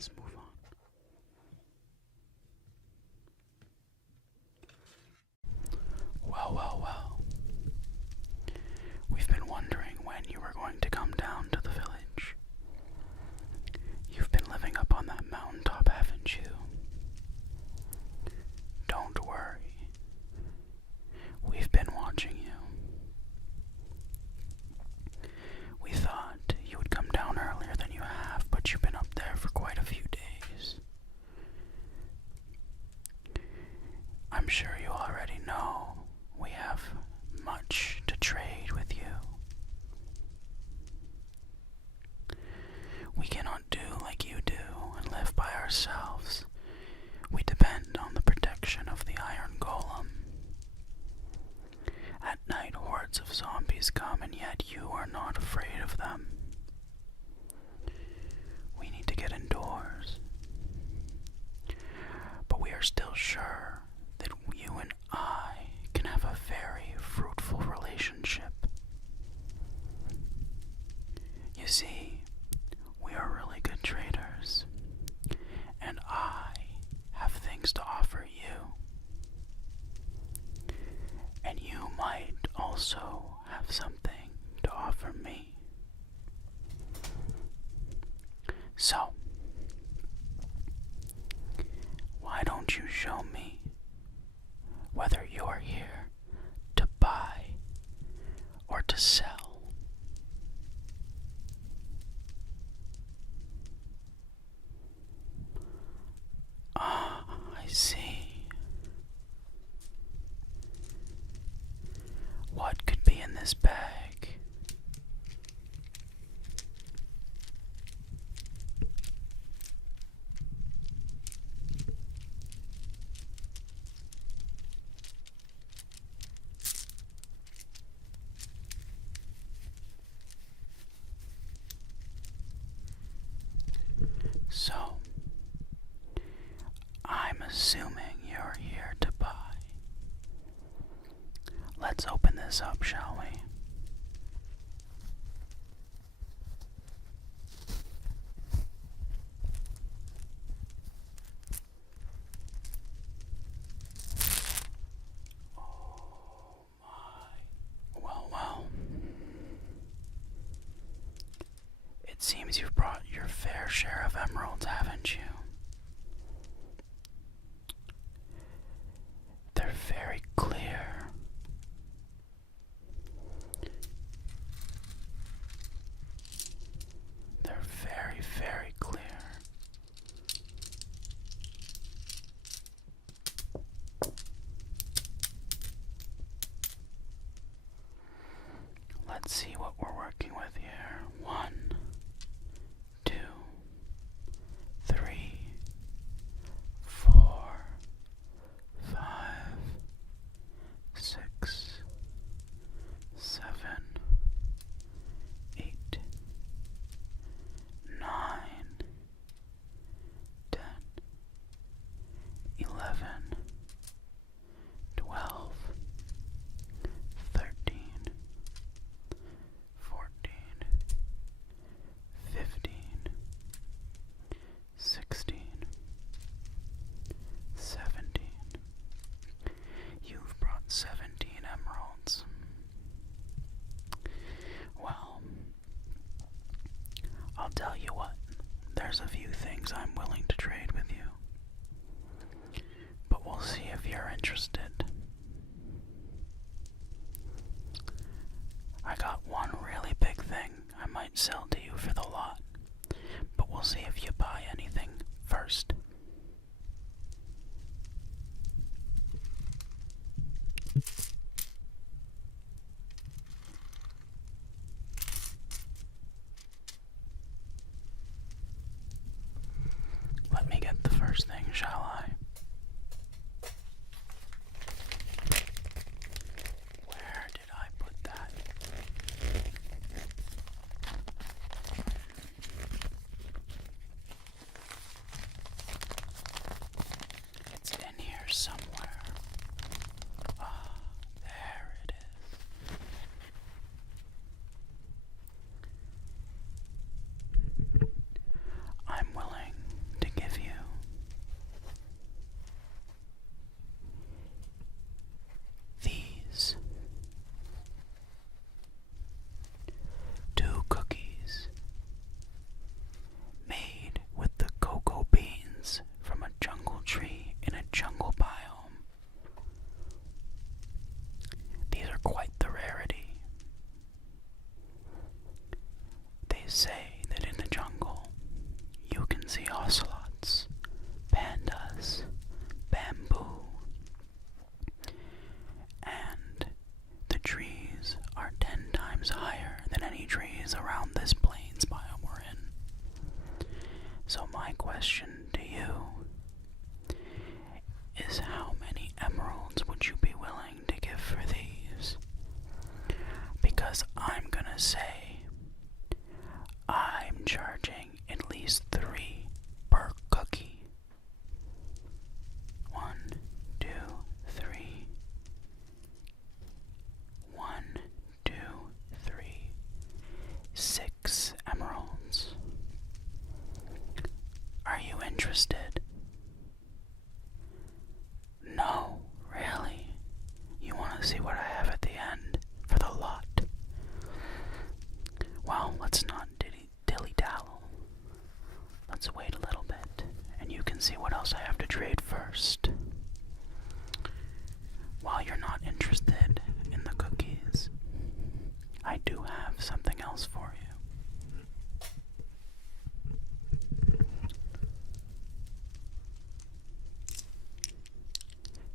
let's move on. Well. We've been wondering when you were going to come down to the village. You've been living up on that mountaintop, haven't you? Don't worry. We've been watching you. We thought you would come down earlier than you have, but you've been up there for quite a few days. I'm sure you already know we have much to trade with you. We cannot do like you do and live by ourselves. We depend on the protection of the iron golem. At night, hordes of zombies come, and yet you are not afraid of them. We need to get indoors. But we are still sure that you and I can have a very fruitful relationship. You see, we are really good traders, and I have things to offer you. And you might also have something to offer me. So, why don't you show me whether you're here to buy or to sell? Ah, I see. What could be in this bag? So, I'm assuming you're here to buy. Let's open this up, shall we? Oh my. Well. It seems you've brought your fair share of emeralds, haven't you? They're very clear. They're very, very clear. Let's see what we're working with here. 1, 2, 3, 4, 5, 6, 7, 8, 9, 10, 11, 12, 13, 14, 15, 16, 17. You've brought 17 emeralds. Well, I'll tell you what, there's a few things I'm willing to trade with you. But we'll see if you're interested. I got one really big thing I might sell to you for the lot, but we'll see if you buy anything first. Let me get the first thing, shall I? Where did I put that? see ocelots, pandas, bamboo, and the trees are 10 times higher than any trees around this plains biome we're in. So my question to you is, how many emeralds would you be willing to give for these? Because I'm gonna say I'm charging at least 3 per cookie. 1, 2, 3. 1, 2, 3. 6 emeralds. Are you interested? No, really? You want to see what I have at the end for the lot? Well, let's not dilly-dally. Let's wait a little bit, and you can see what else I have to trade first. While you're not interested in the cookies, I do have something else for you.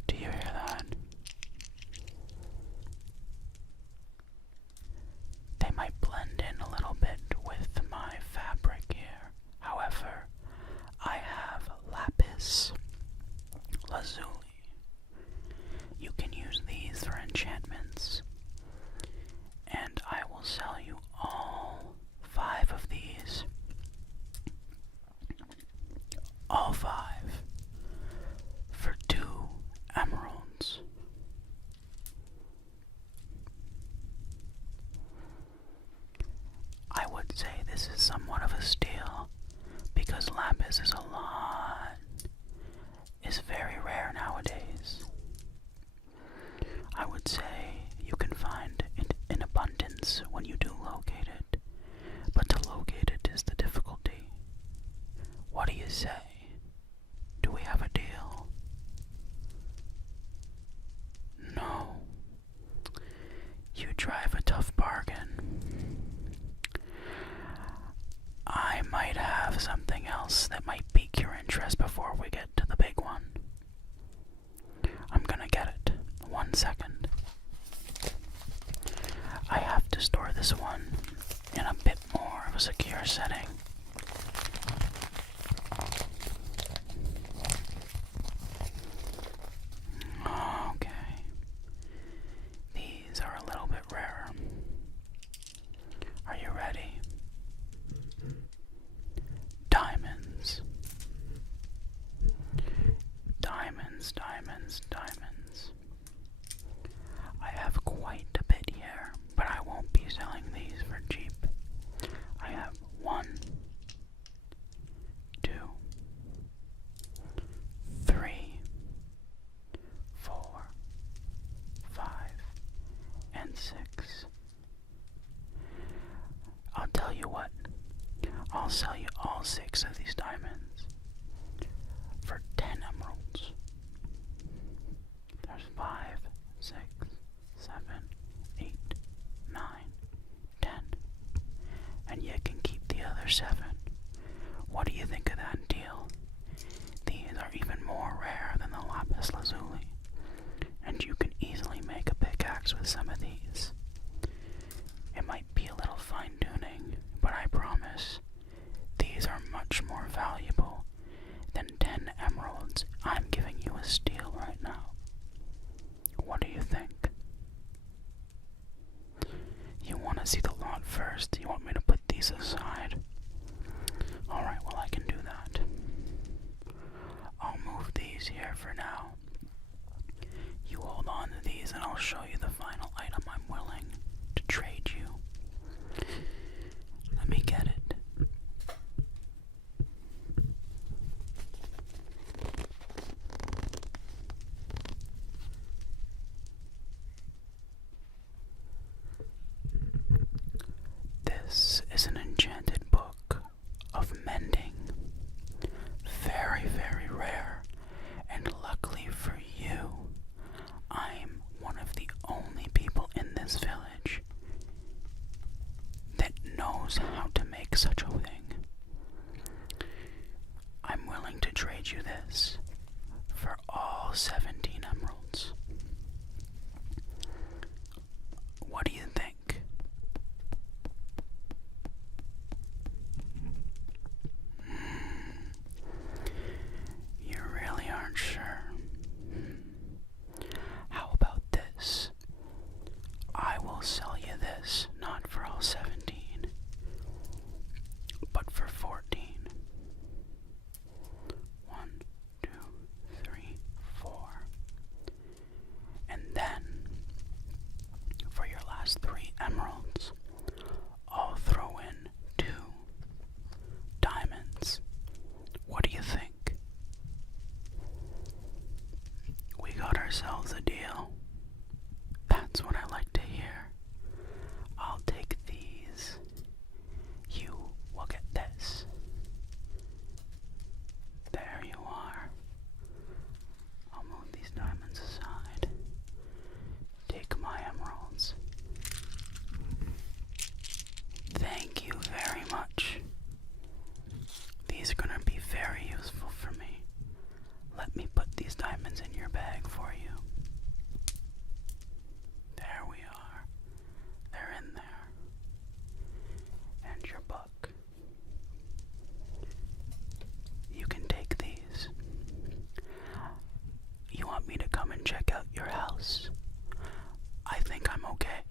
Do you hear that? They might blend in a little bit with my fabric here. However, I have lapis lazuli. You can use these for enchantments, and I will sell you all 5 of these. All 5 for 2 emeralds. I would say this is somewhat of a steal, because lapis is very rare nowadays. I would say you can find it in abundance when you do locate it, but to locate it is the difficulty. What do you say? Do we have a deal? No. You drive a tough bargain. I might have something else that might pique your interest before we get to the big one. I'm gonna get it. 1 second. I have to store this one in a bit more of a secure setting. Okay. These are a little bit rarer. Are you ready? Diamonds. Diamonds, diamonds, diamonds. I have quite a bit here, but I won't be selling these for cheap. I have 1, 2, 3, 4, 5, and 6. I'll tell you what, I'll sell you all 6 of these diamonds for 10 emeralds. There's 5, 6, 7, 8, 9, 10. And you can keep the other 7. What do you think of that deal? These are even more rare than the lapis lazuli, and you can easily make a pickaxe with some of these. It might be a little fine-tuning, but I promise these are much more valuable than 10 emeralds. I'm giving you a steal right now. What do you think? You want to see the lot first? You want me to put these aside? Alright, well, I can do that. I'll move these here for now. You hold on to these and I'll show you the final item I'm willing to trade you. Let me get it. This is an enchanting trade you this for all 17 emeralds. What do you think? You really aren't sure. How about this? I will sell you this, not for all 17, but for 14. 1, 2, 3, 4. And then, for your last 3 emeralds, I'll throw in 2 diamonds. What do you think? We got ourselves a deal. That's what I like to hear. I'll take these. You will get this. There you are. I'll move these diamonds aside. Take my emeralds. Thank you very much. These are going to be very useful for me. Let me put these diamonds in your bag for you. There we are. They're in there. And your book. You can take these. You want me to come and check out your house? I think I'm okay.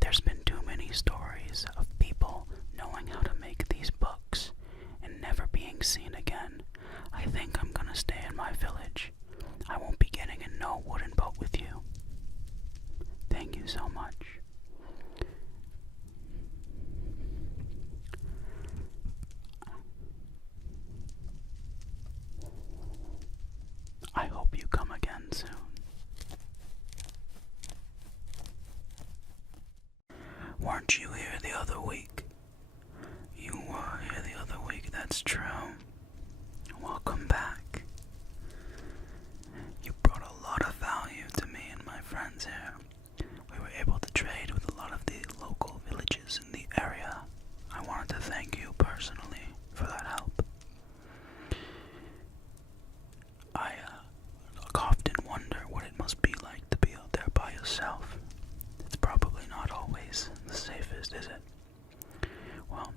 There's been too many stories of people knowing how to make these books and never being seen again. I think I'm gonna stay in my village. I won't be getting in no wooden boat with you. Thank you so much. I hope you come again soon. Weren't you here the other week? You were here the other week, that's true. Welcome back. You brought a lot of value to me and my friends here. We were able to trade with a lot of the local villages in the area. I wanted to thank you personally for that help. I often wonder what it must be like to be out there by yourself. It's probably not always the safest, is it? Well,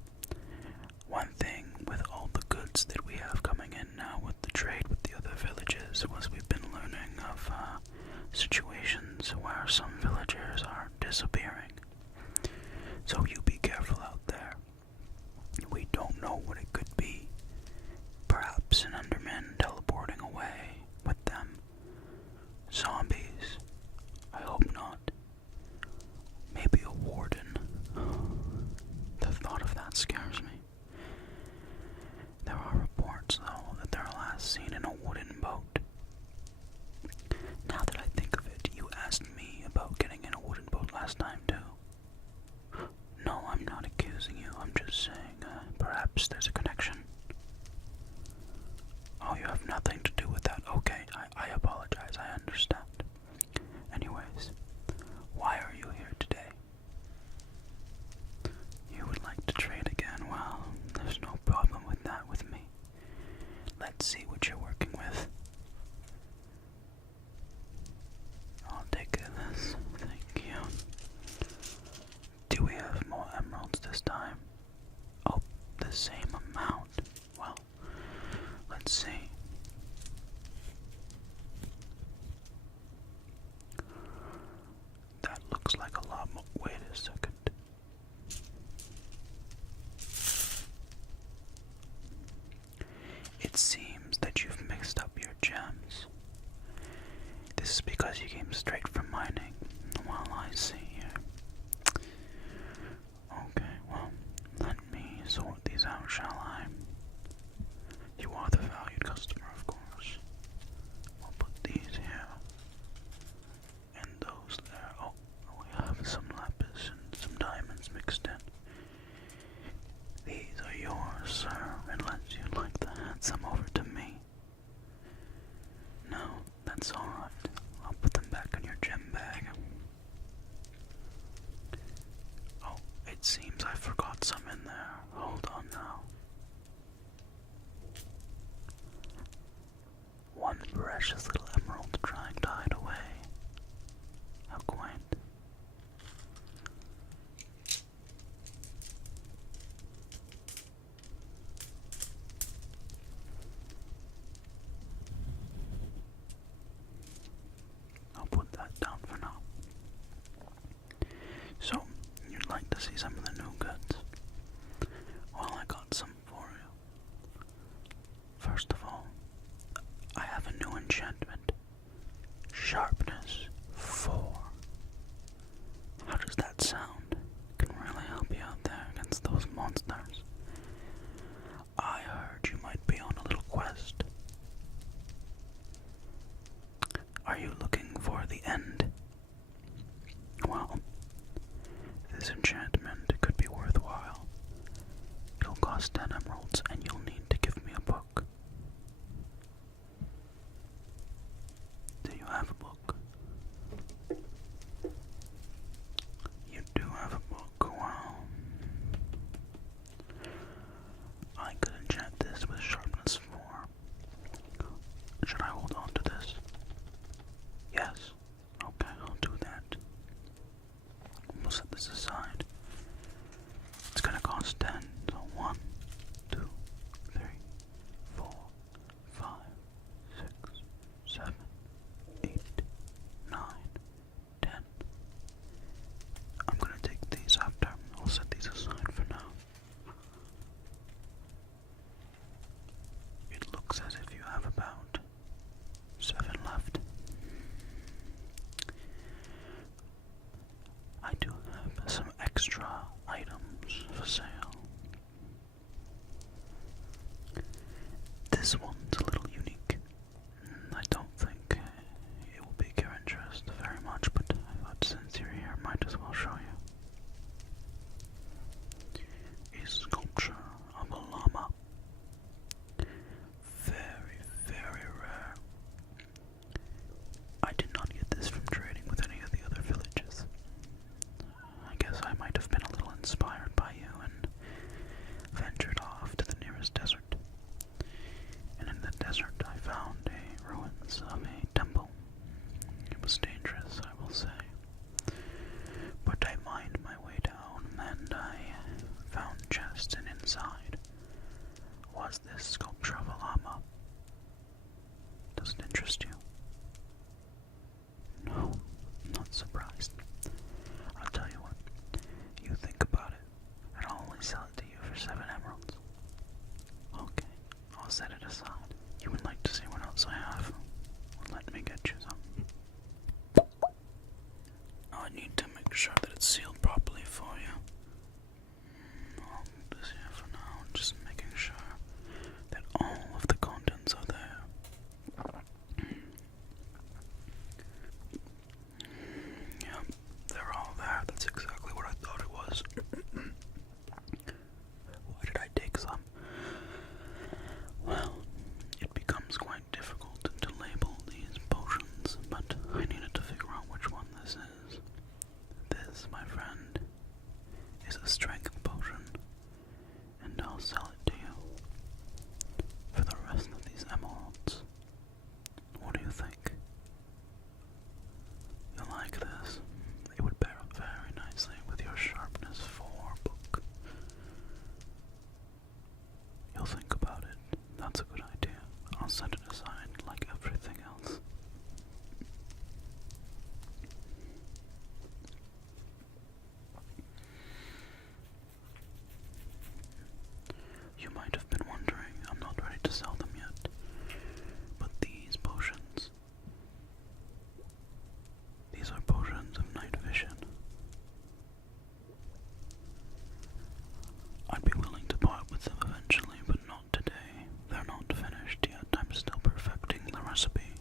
one thing with all the goods that we have coming in now with the trade with the other villages was we've been learning of situations where some villagers are disappearing. So you be careful out there. We don't know what it could be. Perhaps an Enderman teleporting away with them. Zombies. I hope not. Maybe a warden. The thought of that scares me. There are reports, though, that they're last seen in a wooden boat. Now that I think of it, you asked me about getting in a wooden boat last time, too. No, I'm not accusing you. I'm just saying, perhaps there's a connection. Oh, you have nothing to do with that. Okay, I apologize. I understand. Anyways, why are you here today? You would like to trade again? Well, there's no problem with that with me. Let's see what you're working with. I'll take this. Thank you. Do we have more emeralds this time? Oh, the same amount. Well, let's see. That looks like a lot more. Wait a second. It seems that you've mixed up your gems. This is because you came straight from mining. Well, I see here. Okay, well, let me sort these out, shall I? You are the valued customer, of course. I'll put these here. And those there. Oh, we have some lapis and some diamonds mixed in. These are yours, sir, unless you'd like to hand some over to me. No, that's alright. I'll put them back in your gem bag. Oh, it seems I forgot some in there. Hold on now. precious little emerald trying to hide away. How quaint. I'll put that down for now. So, you'd like to see some of the new goods? Well, I got some for you. First of all, I have a new enchantment. Sharpness 4. How does that sound? Can really help you out there against those monsters. I heard you might be on a little quest. Are you looking for the end? Well, this enchantment could be worthwhile. It'll cost 10 emeralds, and you'll need to give me a book. Do you have a book? You do have a book. Well, I could enchant this with sharpness 4. Should I hold on to this? Yes. Okay, I'll do that. We'll set this aside. It's gonna cost 10. So 1, 2, 3, 4, 5, 6, 7, 8, 9, 10. I'm gonna take these after. I'll set these aside for now. It looks as if you have about 7 left. I do have some extra items for sale. This one's a little unique. I don't think it will pique your interest very much, but I thought since you're here, might as well show you. A sculpture of a llama. Very, very rare. I did not get this from trading with any of the other villages. I guess I might have been a little inspired by you and ventured off to the nearest desert. And in the desert I found a ruins of a temple. It was dangerous, I will say. But I mined my way down and I found chests, and inside was this sculpture of a llama. Does it interest you? No, I'm not surprised. I'll tell you what, you think about it, and I'll only sell it to you for 7 emeralds. Okay, I'll set it aside. You would like to see what else I have? Well, let me get you some. I need to make sure that it's sealed properly for you. I'll put this here for now, just making sure that all of the contents are there. Yep, they're all there. That's exactly what I thought it was. Why did I take some? Well, it becomes quite difficult to label these potions, but I needed to figure out which one this is. This, my friend, is a strength potion, and I'll sell it to you for the rest of these emeralds. What do you think? You like this? It would pair up very nicely with your sharpness 4 book. You'll think about it. That's a good idea. I'll set it aside like everything else. You might have been wondering, I'm not ready to sell them yet, but these potions, these are potions of night vision. I'd be willing to part with them eventually, but not today. They're not finished yet. I'm still perfecting the recipe.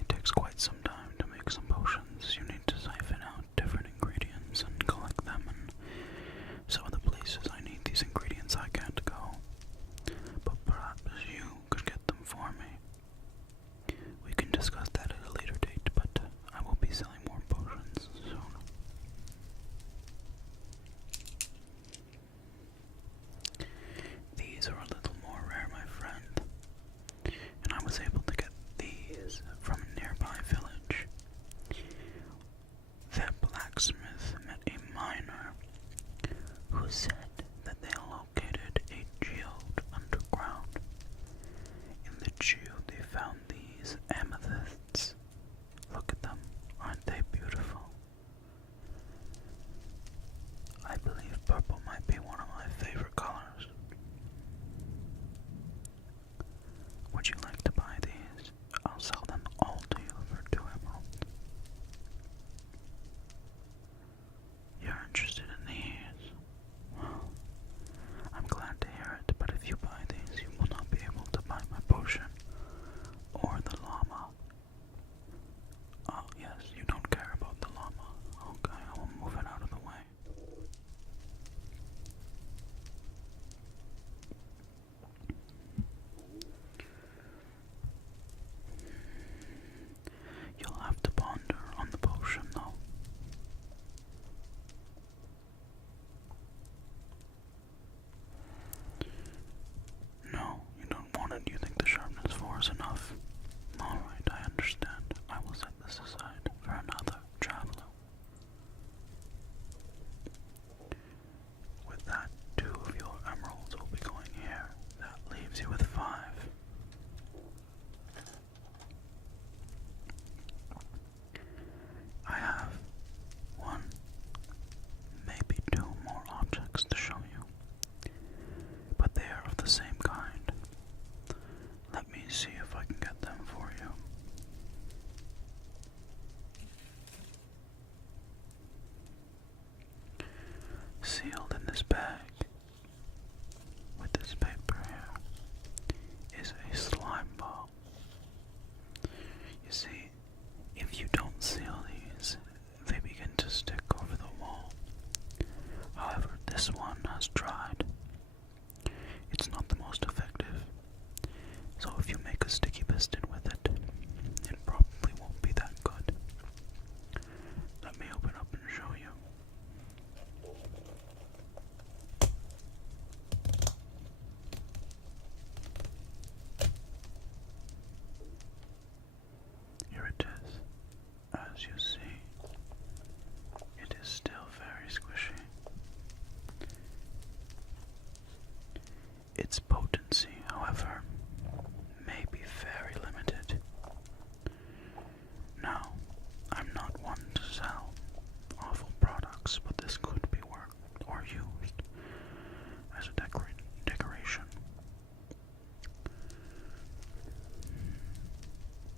It takes quite some time to make some potions. You need to siphon out different ingredients and collect them, and some of the places I need these ingredients I can't go. But perhaps you could get them for me. We can discuss that at a later date, but I will be selling more potions soon. These are a products to show you, but they are of the same kind. Let me see if I can get them for you. Sealed in this bag with this paper here is a slime ball. You see, if you don't seal these, they begin to stick over the wall. However, this one has dried. It's not the most effective, so if you make a sticky piston with it, it probably won't be that good. Let me open up and show you. Here it is. As you see, it is still very squishy. Its potency, however, may be very limited. Now, I'm not one to sell awful products, but this could be worked or used as a decoration.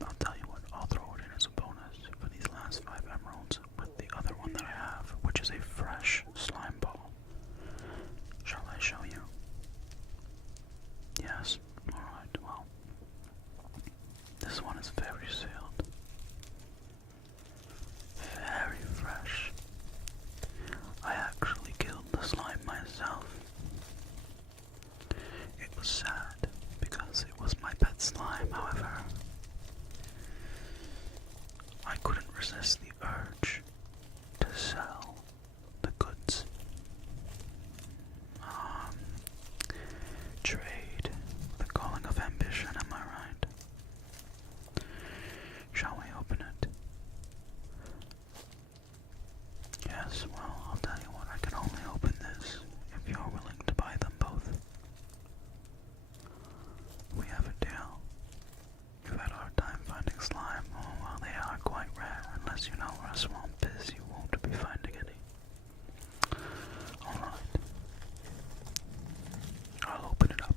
I'll tell you what, I'll throw it in as a bonus for these last 5 emeralds with the other one that I have, which is a fresh slime ball. Shall I show you? Yes? Alright, well, this one is very sealed. Very fresh. I actually killed the slime myself. It was sad because it was my pet slime, however. I couldn't resist the urge to sell the goods. Trade, the calling of ambition, am I right? Shall we open it? Yes, well, I'll tell you what, I can only open this if you're willing to buy them both. We have a deal. You've had a hard time finding slime. Oh, well, they are quite rare. Unless you know where a swamp is, you won't be finding any. Alright. I'll open it up.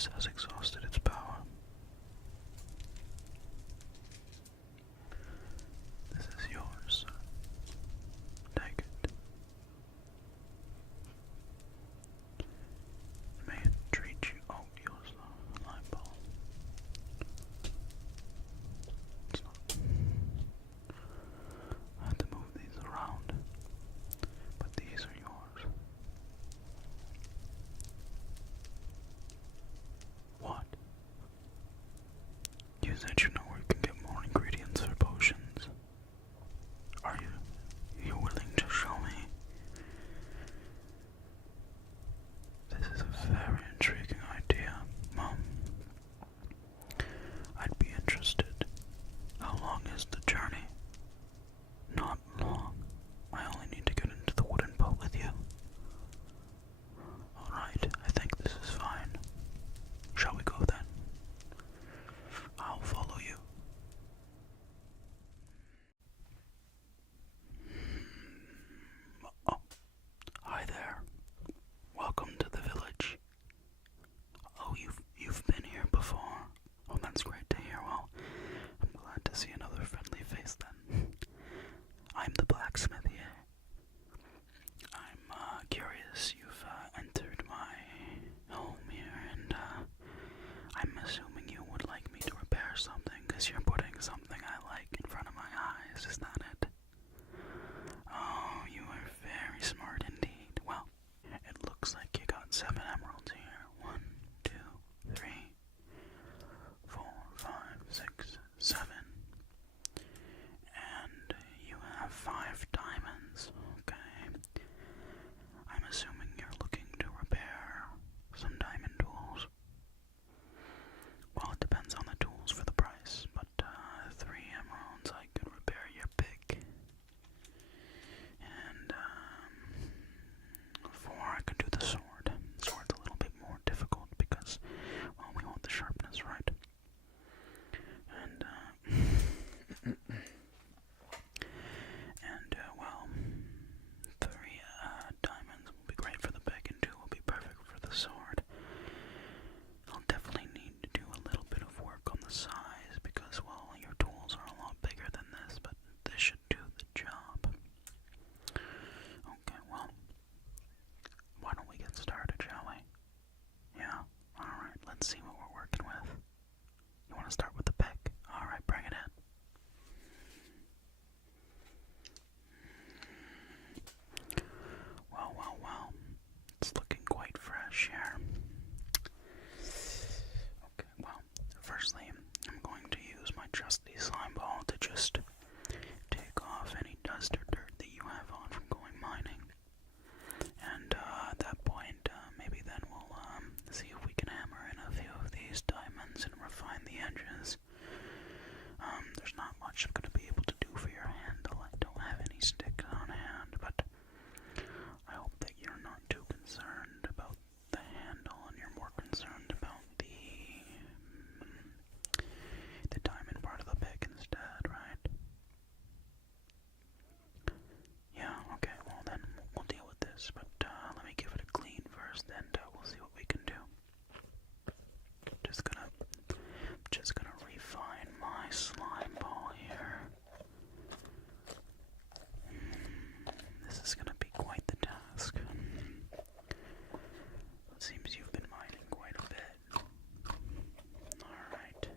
piece has exhausted its power. This is yours. Take it. May it treat you. Oh, use the light bulb. It's not. I have to move these around, but these are yours. What? You said you know where you can get more ingredients for potions. Are you willing to show me? This is a very intriguing idea, Mom. I'd be interested. How long is the journey? Not long. I only need to get into the wooden boat with you. Alright, I think this is fine. Shall we go then? I'll follow you. Oh, hi there. Welcome to the village. Oh, you've been here before. Oh, that's great to hear. Well, I'm glad to see another friendly face then. I'm the blacksmith here. I'm curious. You've entered my home here, and I'm assuming you would like me to repair something, because you're putting something I like in front of my eyes, is that it? Oh, you are very smart indeed. Well, it looks like you got 7 emeralds here. 1, 2, 3, 4, 5, 6, 7. And you have 5 diamonds. Okay. I'm assuming you're looking to repair some diamond tools. Well, it depends on the tools for the price, but 3 emeralds I could repair your pick. And 4 I could do the sword. Sword's a little bit more difficult because, well, we want the sharpness right. And well, 3 diamonds will be great for the pick, and 2 will be perfect for the sword. I'll definitely need to do a little bit of work on the size because, well, your tools are a lot bigger than this, but this should do the job. Okay, well, why don't we get started, shall we? Yeah? Alright, let's see what we're working with. You want to start with the pick? Alright, bring it in. Well. It's looking quite fresh here. Okay, well, firstly, I'm going to use my trusty slime ball to just take off any dust or dirt that you have on from going mining. And at that point, maybe then we'll see if we can hammer in a few of these diamonds and refine the edges. There's not much I'm going to be able to do for your handle. I don't have any sticks on hand, but I hope that you're not too concerned about the handle and you're more concerned about the diamond part of the pick instead, right? Yeah, okay, well then we'll deal with this, but let me give it a clean first, and we'll see what we can do. Just gonna refine my slime ball here. This is gonna be quite the task. It seems you've been mining quite a bit. Alright.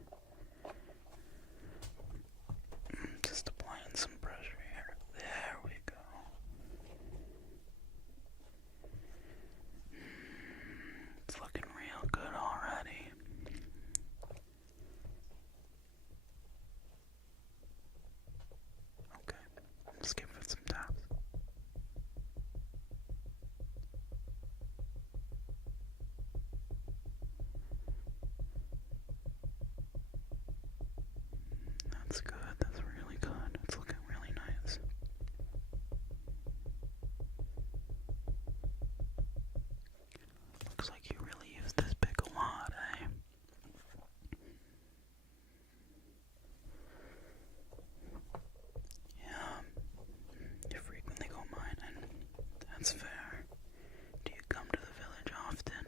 Just applying some pressure here. There we go. It's looking real good already. Okay, let's give it some taps. That's good, that's really good. It's looking really nice. Looks like you really use this pick a lot, eh? Yeah, you frequently go mining. That's fair. Do you come to the village often?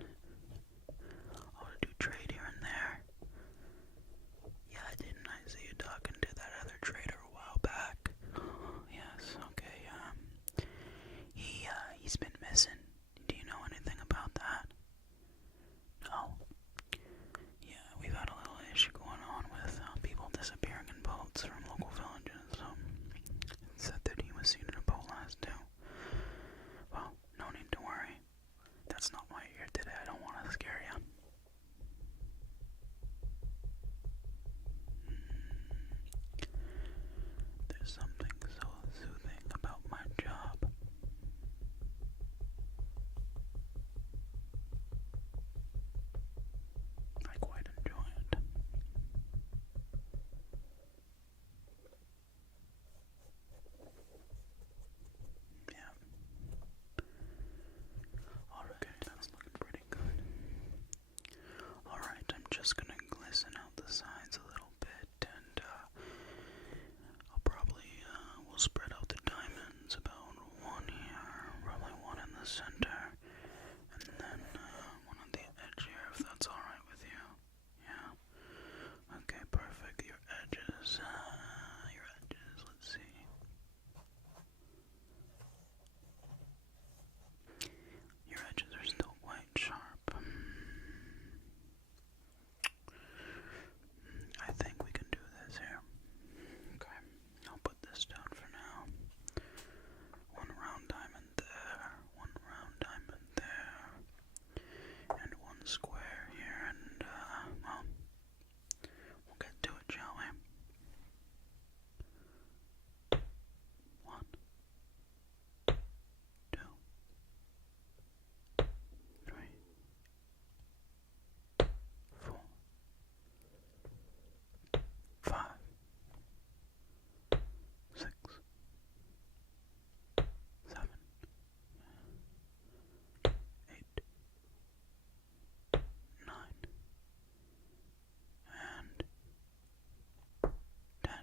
Oh, to do something so soothing about my job. I quite enjoy it. Yeah. Alright, that's looking pretty good. Alright, I'm just gonna glisten out the sides a little bit, and I'll probably we'll spread out the diamonds, about one here, probably one in the center, and then one on the edge here, if that's alright with you. Yeah? Okay, perfect. Your edges, let's see. Your edges are still quite sharp. I think we can do this here. Okay, I'll put this down for now. One round diamond there, one round diamond there, and one square here, and, well, we'll get to it, shall we? 1, 2, 3, 4, 5, 6, 7, 8, 9, and 10.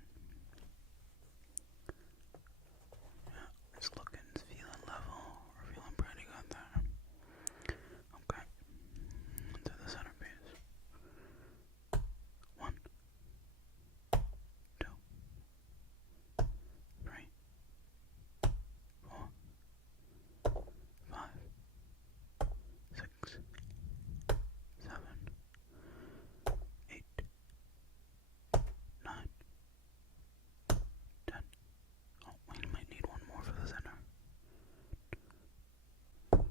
Yeah, it's feeling level. We're feeling pretty good there. Okay, to the centerpiece. 1, 2, 3, 4, 5, 6, 7, 8, 9, 10. Oh, we might need one more for the center. 11.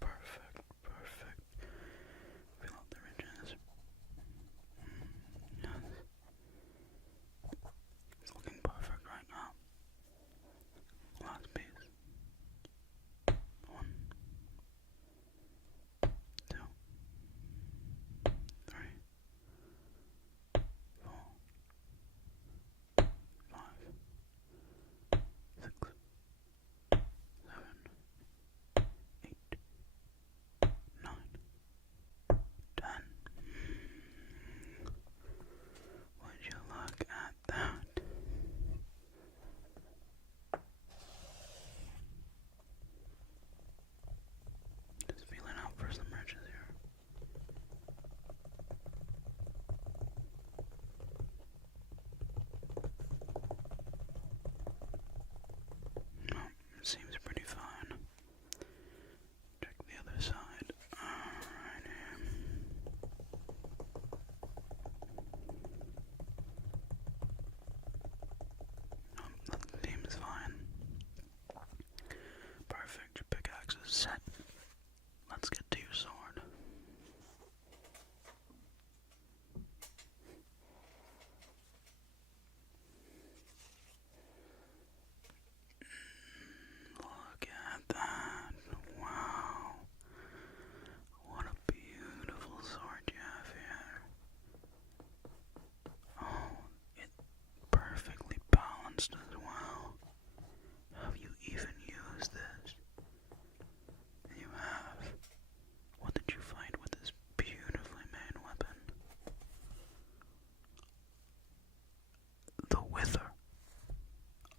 Perfect, perfect. Fill out the ridges. Yes. It's looking perfect right now. Last piece. 1, 2, 3, 4, 5, 6, 7, 8, 9, 10. Would you look at that? Just feeling out for some ridges here. No, it seems pretty fine. Check the other side. Alright. That seems fine. Perfect. Your pickaxe is set. Let's get to your sword. Look at that. Wow. What a beautiful sword you have here. Oh, it's perfectly balanced as well. Have you even used this? You have. What did you find with this beautifully made weapon? The Wither.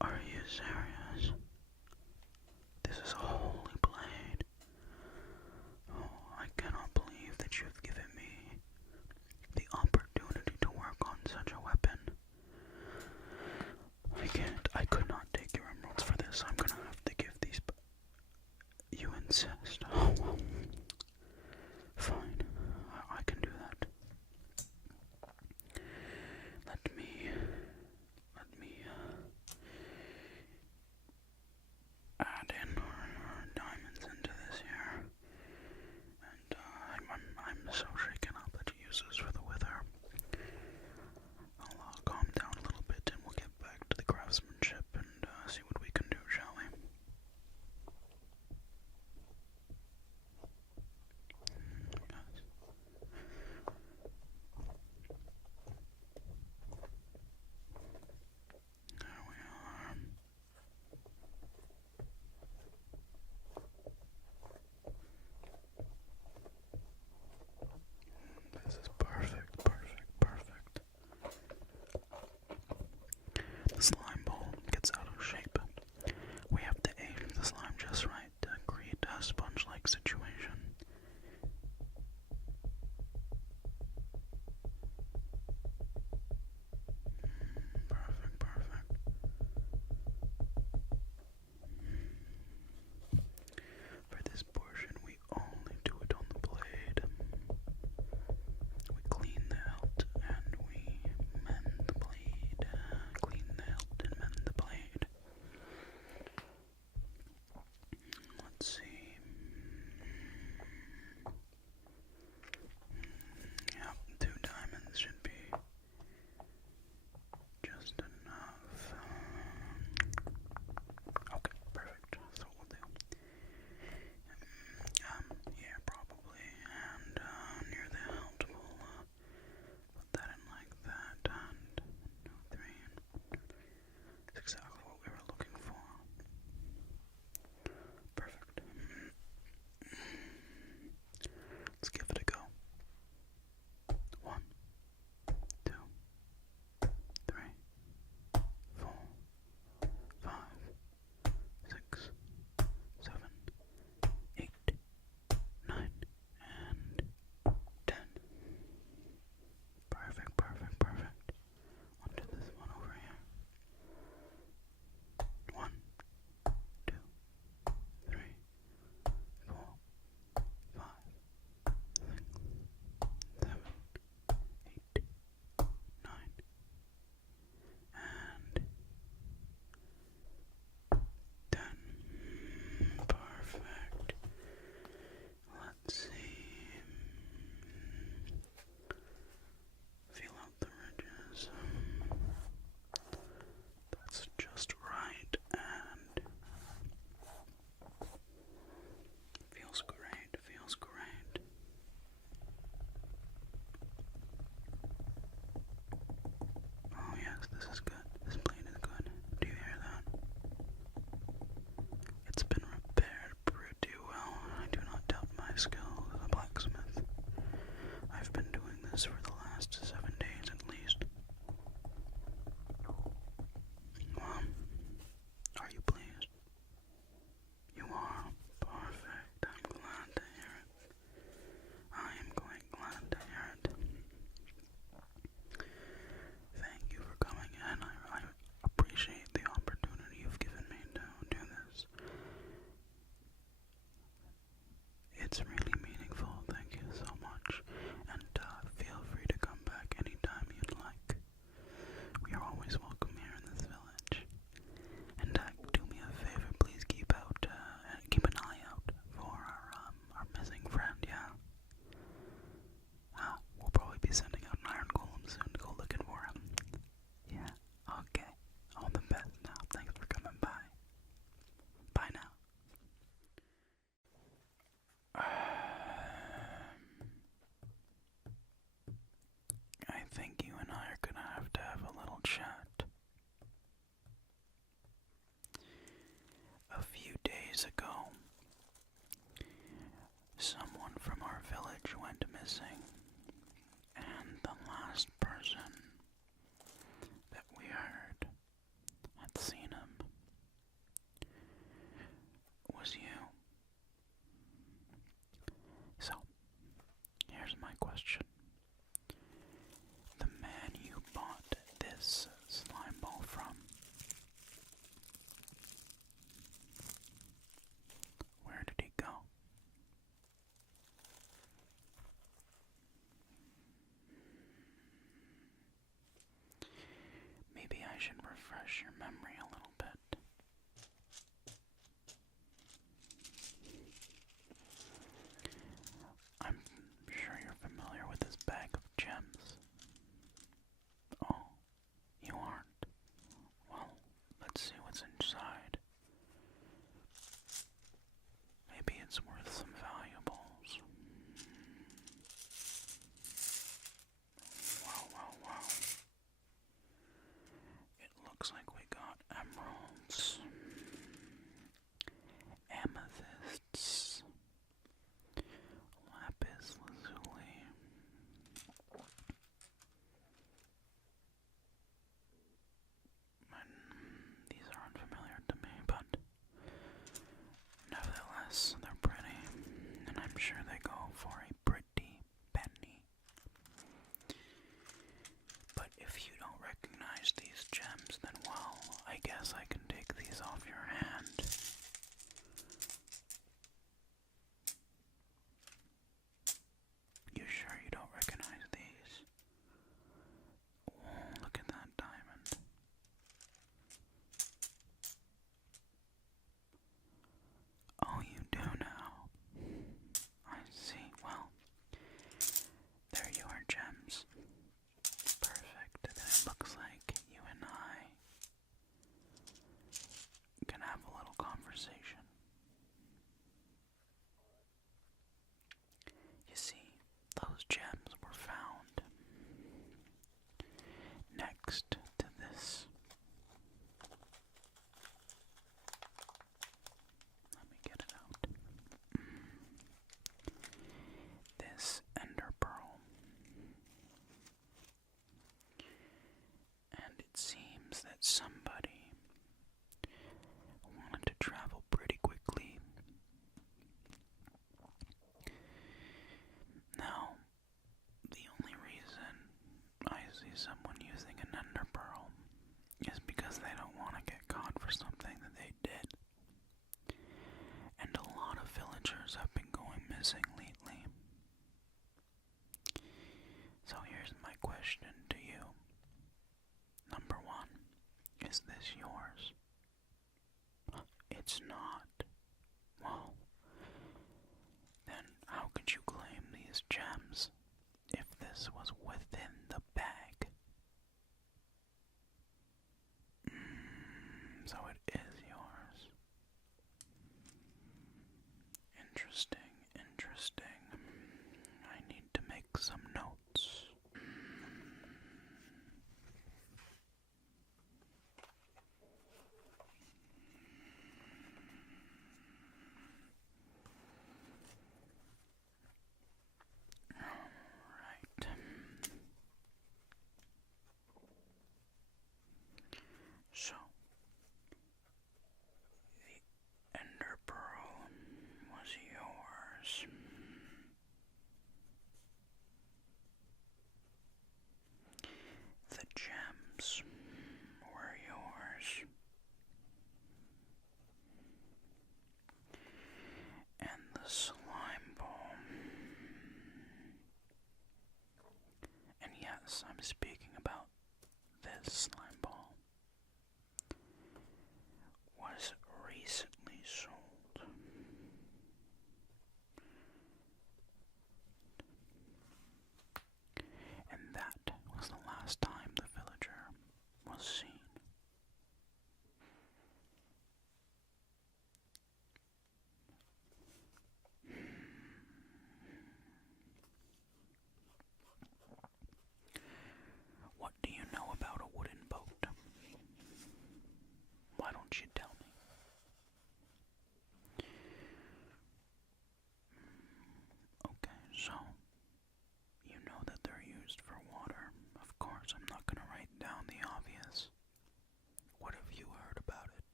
Are you serious? This is a holy blade. Oh, I cannot believe that you've given me the opportunity to work on such a weapon. I could not take your emeralds for this. I'm gonna have to give these. You insist. Oh, well. Fine. I can do that. Let me I should refresh your memory a little bit. I'm sure you're familiar with this bag of gems. Oh, you aren't? Well, let's see what's inside. Maybe it's worth some valuables. Wow. It looks like we got emeralds, amethysts, lapis lazuli, these are unfamiliar to me, but nevertheless, they're pretty, and I'm sure they go for a pretty penny. But if you don't recognize these gems, then well, I guess I can take these off your hand. You sure you don't recognize these? Oh, look at that diamond. Oh, you do now. I see. Well, there you are, gems. Perfect. Then it looks like you and I can have a little conversation. You see, those gems were found next to this. Let me get it out. This ender pearl. And it seems that somebody wanted to travel pretty quickly. Now, the only reason I see someone using an ender pearl is because they don't want to get caught for something that they did. And a lot of villagers have been going missing lately. So here's my question to you. Number one, is this yours? It's not. Well, then how could you claim these gems if this was within the bag? So it is yours. Interesting. I need to make some notes. Alright. So, the ender pearl was yours. The gems were yours. And the slime ball. And yes, I'm speaking about this slime ball. Was recently sold. And that was the last time the villager was seen. What do you know about a wooden boat?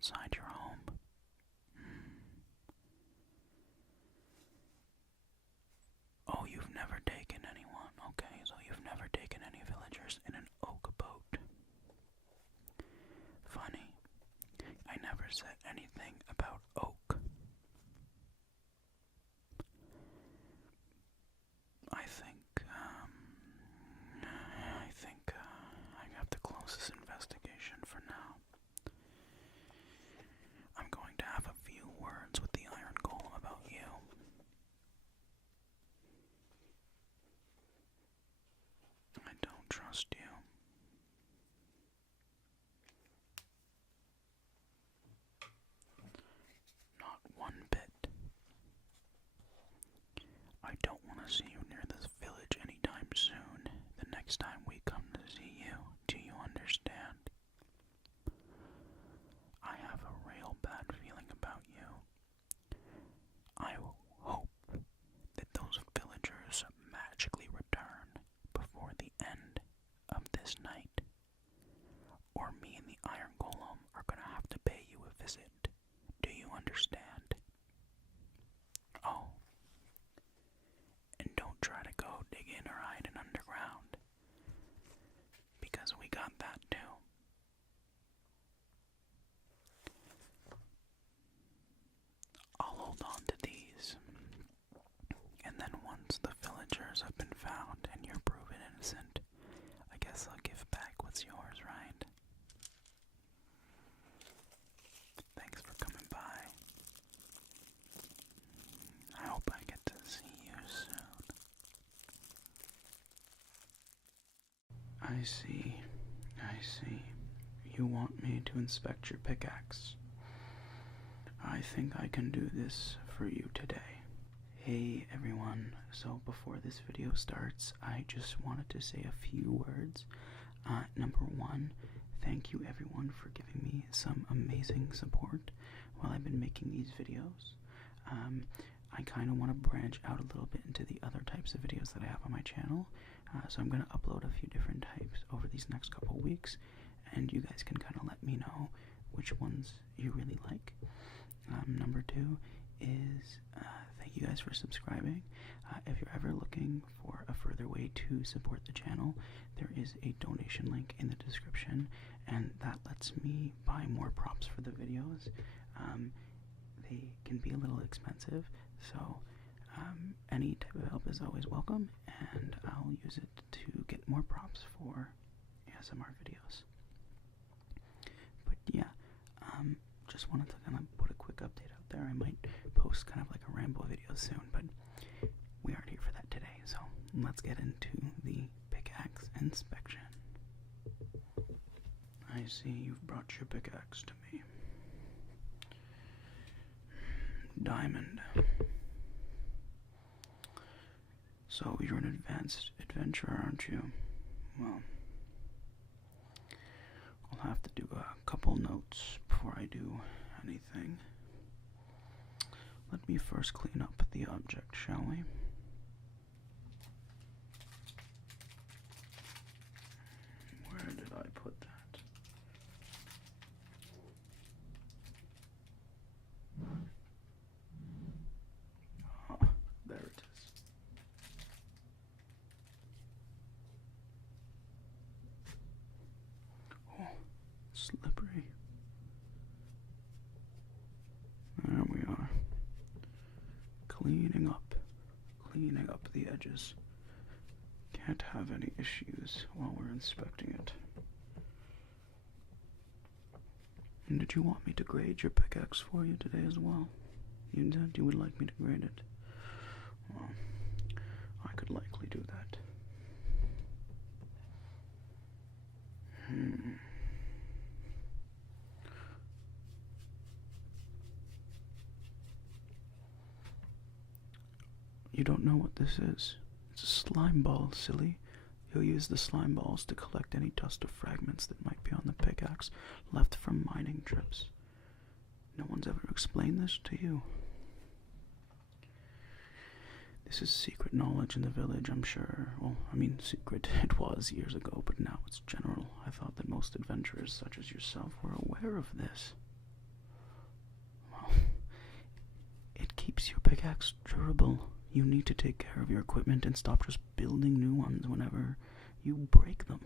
outside your home. Oh, you've never taken anyone. Okay, so you've never taken any villagers in an oak boat. Funny. I never said anything about oak. I think I got the closest investigation for now. I'm going to have a few words with the iron golem about you. I don't trust you. Not one bit. I don't want to see you near this village anytime soon. The next time we come to see you, do you understand? I have a real bad feeling about you. I hope that those villagers magically return before the end of this night, or me and the Iron Golem are gonna have to pay you a visit. Do you understand? Oh, and don't try to go digging or hiding underground, because we got that too. I'll hold on to these, and then once the villagers have been found and you're proven innocent, I guess I'll give back what's yours, right? Thanks for coming by. I hope I get to see you soon. I see. You want me to inspect your pickaxe. I think I can do this for you today. Hey everyone, so before this video starts, I just wanted to say a few words. Number one, thank you everyone for giving me some amazing support while I've been making these videos. I kind of want to branch out a little bit into the other types of videos that I have on my channel, so I'm going to upload a few different types over these next couple weeks, and you guys can kind of let me know which ones you really like. Number two is thank you guys for subscribing. If you're ever looking for a further way to support the channel, there is a donation link in the description, and that lets me buy more props for the videos. They can be a little expensive, so any type of help is always welcome, and I'll use it to get more props for ASMR videos. But yeah, just wanted to kind of put a quick update out there. I might post kind of like a ramble video soon, but we aren't here for that today, so let's get into the pickaxe inspection. I see you've brought your pickaxe to me. Diamond. So you're an advanced adventurer, aren't you? Well, I'll have to do a couple notes before I do anything. Let me first clean up the object, shall we? Where did I put that? There it is. Oh, slippery. There we are. Cleaning up the edges. Can't have any issues while we're inspecting it. And did you want me to grade your pickaxe for you today as well? You said you would like me to grade it. Well, I could likely do that. You don't know what this is. It's a slime ball, silly. You'll use the slime balls to collect any dust or fragments that might be on the pickaxe left from mining trips. No one's ever explained this to you. This is secret knowledge in the village, I'm sure. Well, I mean, secret it was years ago, but now it's general. I thought that most adventurers such as yourself were aware of this. pickaxe durable. You need to take care of your equipment and stop just building new ones whenever you break them.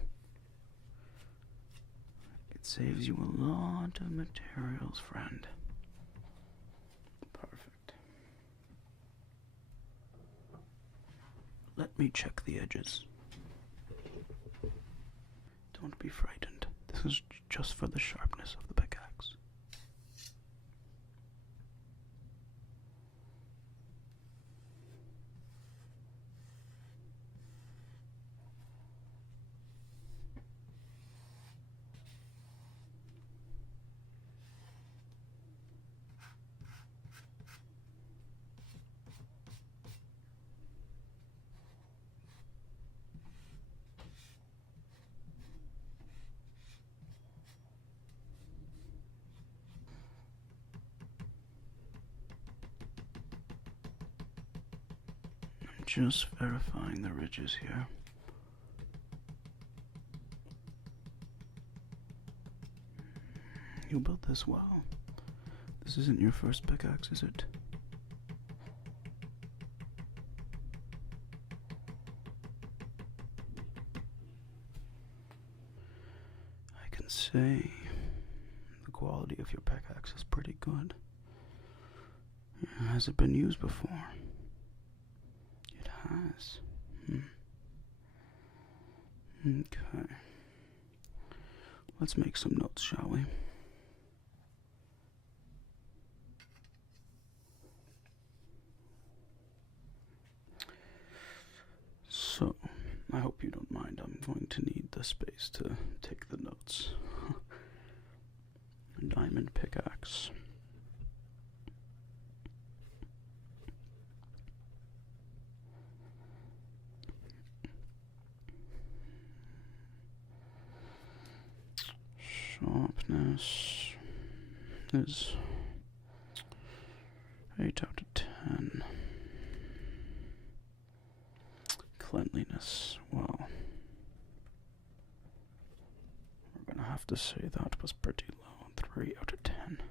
It saves you a lot of materials, friend. Perfect. Let me check the edges. Don't be frightened. This is just for the sharpness of the pickaxe. Just verifying the ridges here. You built this well. This isn't your first pickaxe, is it? I can say the quality of your pickaxe is pretty good. Has it been used before? Has. Okay. Let's make some notes, shall we? So, I hope you don't mind. I'm going to need the space to take the notes. Diamond pickaxe. Sharpness is 8 out of 10. Cleanliness, well, we're gonna have to say that was pretty low. 3 out of 10.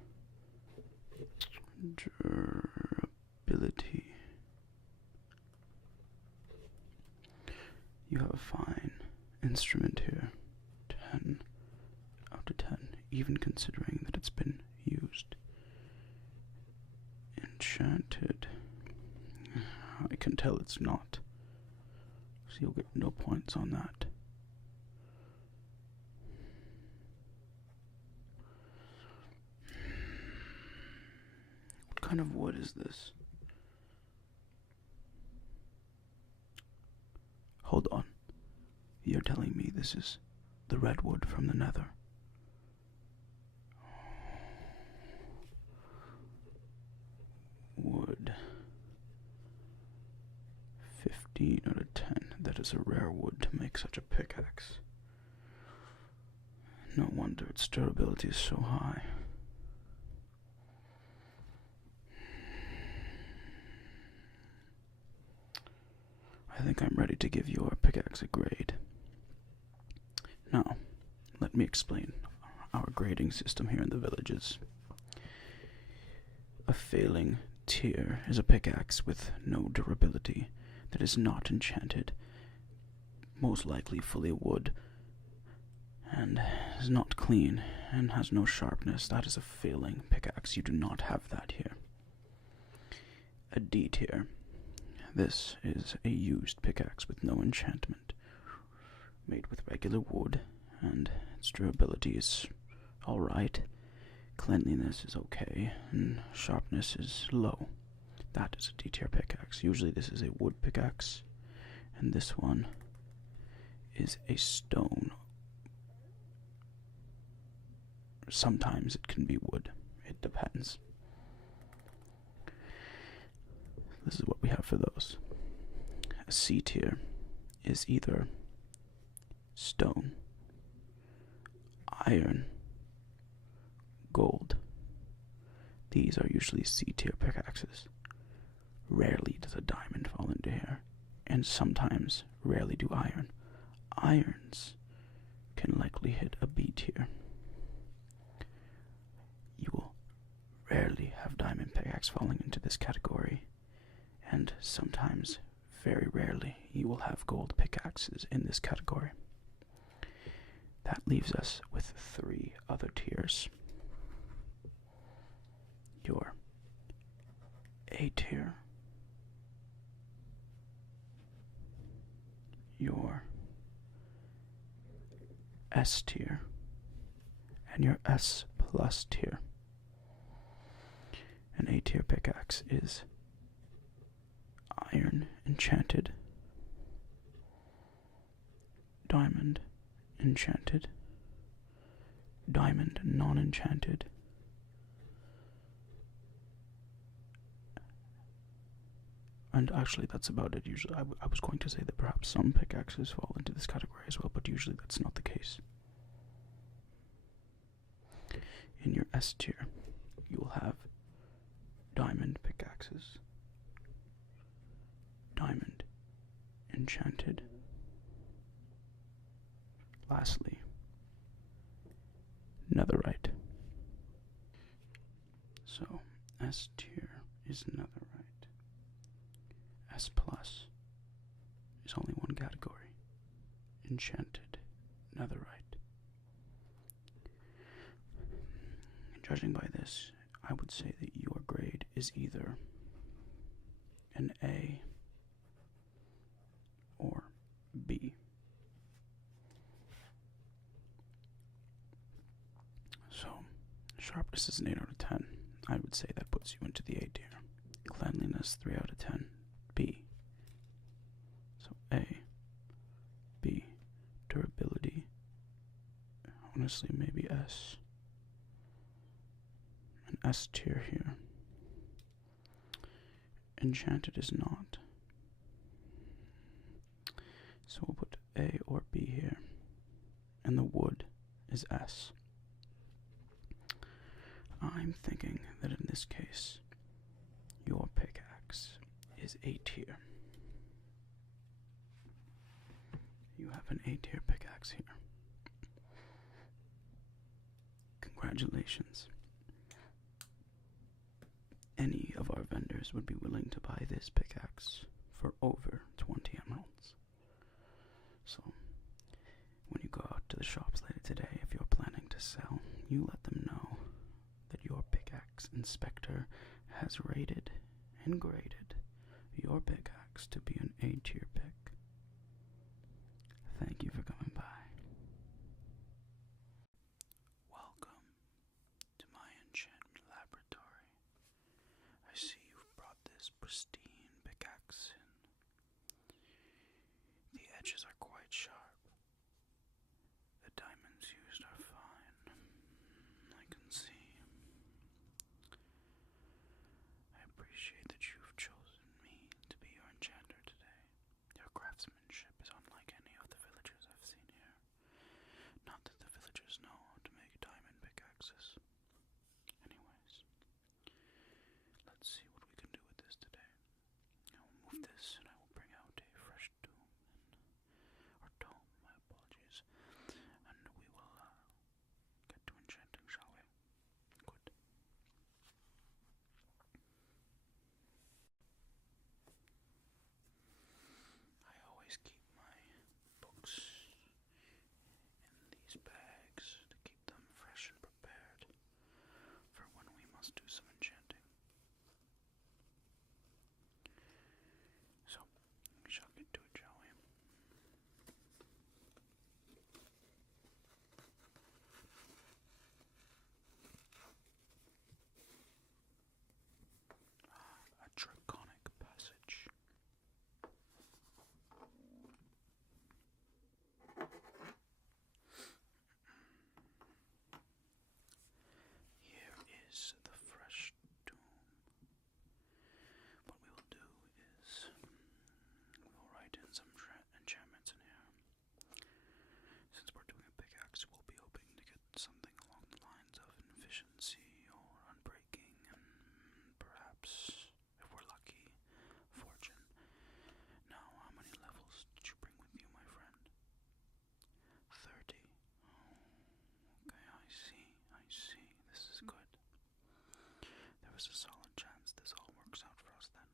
Durability. You have a fine instrument here. 10 out of 10, even considering that it's been used. Enchanted. I can tell it's not. So you'll get no points on that. What kind of wood is this? Hold on. You're telling me this is the redwood from the Nether? Wood. 15 out of 10. That is a rare wood to make such a pickaxe. No wonder its durability is so high. I think I'm ready to give your pickaxe a grade. Now, let me explain our grading system here in the villages. A failing tier is a pickaxe with no durability, that is not enchanted, most likely fully wood, and is not clean, and has no sharpness. That is a failing pickaxe. You do not have that here. A D tier. This is a used pickaxe with no enchantment, made with regular wood, and its durability is alright. Cleanliness is okay, and sharpness is low. That is a D tier pickaxe. Usually this is a wood pickaxe, and this one is a stone. Sometimes it can be wood. It depends. This is what we have for those. A C tier is either stone, iron, gold. These are usually C tier pickaxes. Rarely does a diamond fall into here, and sometimes rarely do iron. Irons can likely hit a B tier. You will rarely have diamond pickaxe falling into this category. And sometimes, very rarely, you will have gold pickaxes in this category. That leaves us with 3 other tiers. Your A tier, your S tier, and your S plus tier. An A tier pickaxe is iron enchanted, diamond enchanted, diamond non-enchanted, and actually that's about it. Usually I was going to say that perhaps some pickaxes fall into this category as well, but usually that's not the case. In your S tier, you will have diamond pickaxes, diamond enchanted. Lastly, netherite. So, S tier is netherite. S plus is only one category. Enchanted netherite. Judging by this, I would say that your grade is either an A or B. So, sharpness is an 8 out of 10. I would say that puts you into the A tier. Cleanliness, 3 out of 10. B. So A, B. Durability, honestly maybe S. An S tier here. Enchanted is not. So we'll put A or B here. And the wood is S. I'm thinking that in this case, your pickaxe is A tier. You have an A tier pickaxe here. Congratulations. Any of our vendors would be willing to buy this pickaxe for over 20 emeralds. So, when you go out to the shops later today, if you're planning to sell, you let them know that your pickaxe inspector has rated and graded your pickaxe to be an A tier pick. Thank you for coming by. Welcome to my enchantment laboratory. I see you've brought this pristine pickaxe in. The edges are quite sharp. The diamonds used are fine. I can see. I appreciate that you've chosen me to be your enchanter today. Your craftsmanship is unlike any of the villagers I've seen here. Not that the villagers know how to make diamond pickaxes. Anyways, let's see what we can do with this today. I will move this and I will bring out a fresh doom, or dome, my apologies, and we will get to enchanting, shall we? Good. I always keep my books in these bags to keep them fresh and prepared for when we must do some enchanting. So, we shall get to it, shall we? A draconic passage. Here is the fresh doom. What we will do is we will write in some enchantments in here. Since we're doing a pickaxe, we'll be hoping to get something along the lines of efficiency or unbreaking, and perhaps, if we're lucky, fortune. Now, how many levels did you bring with you, my friend? 30. Oh, okay, I see. This is good. There was a solid chance this all works out for us then.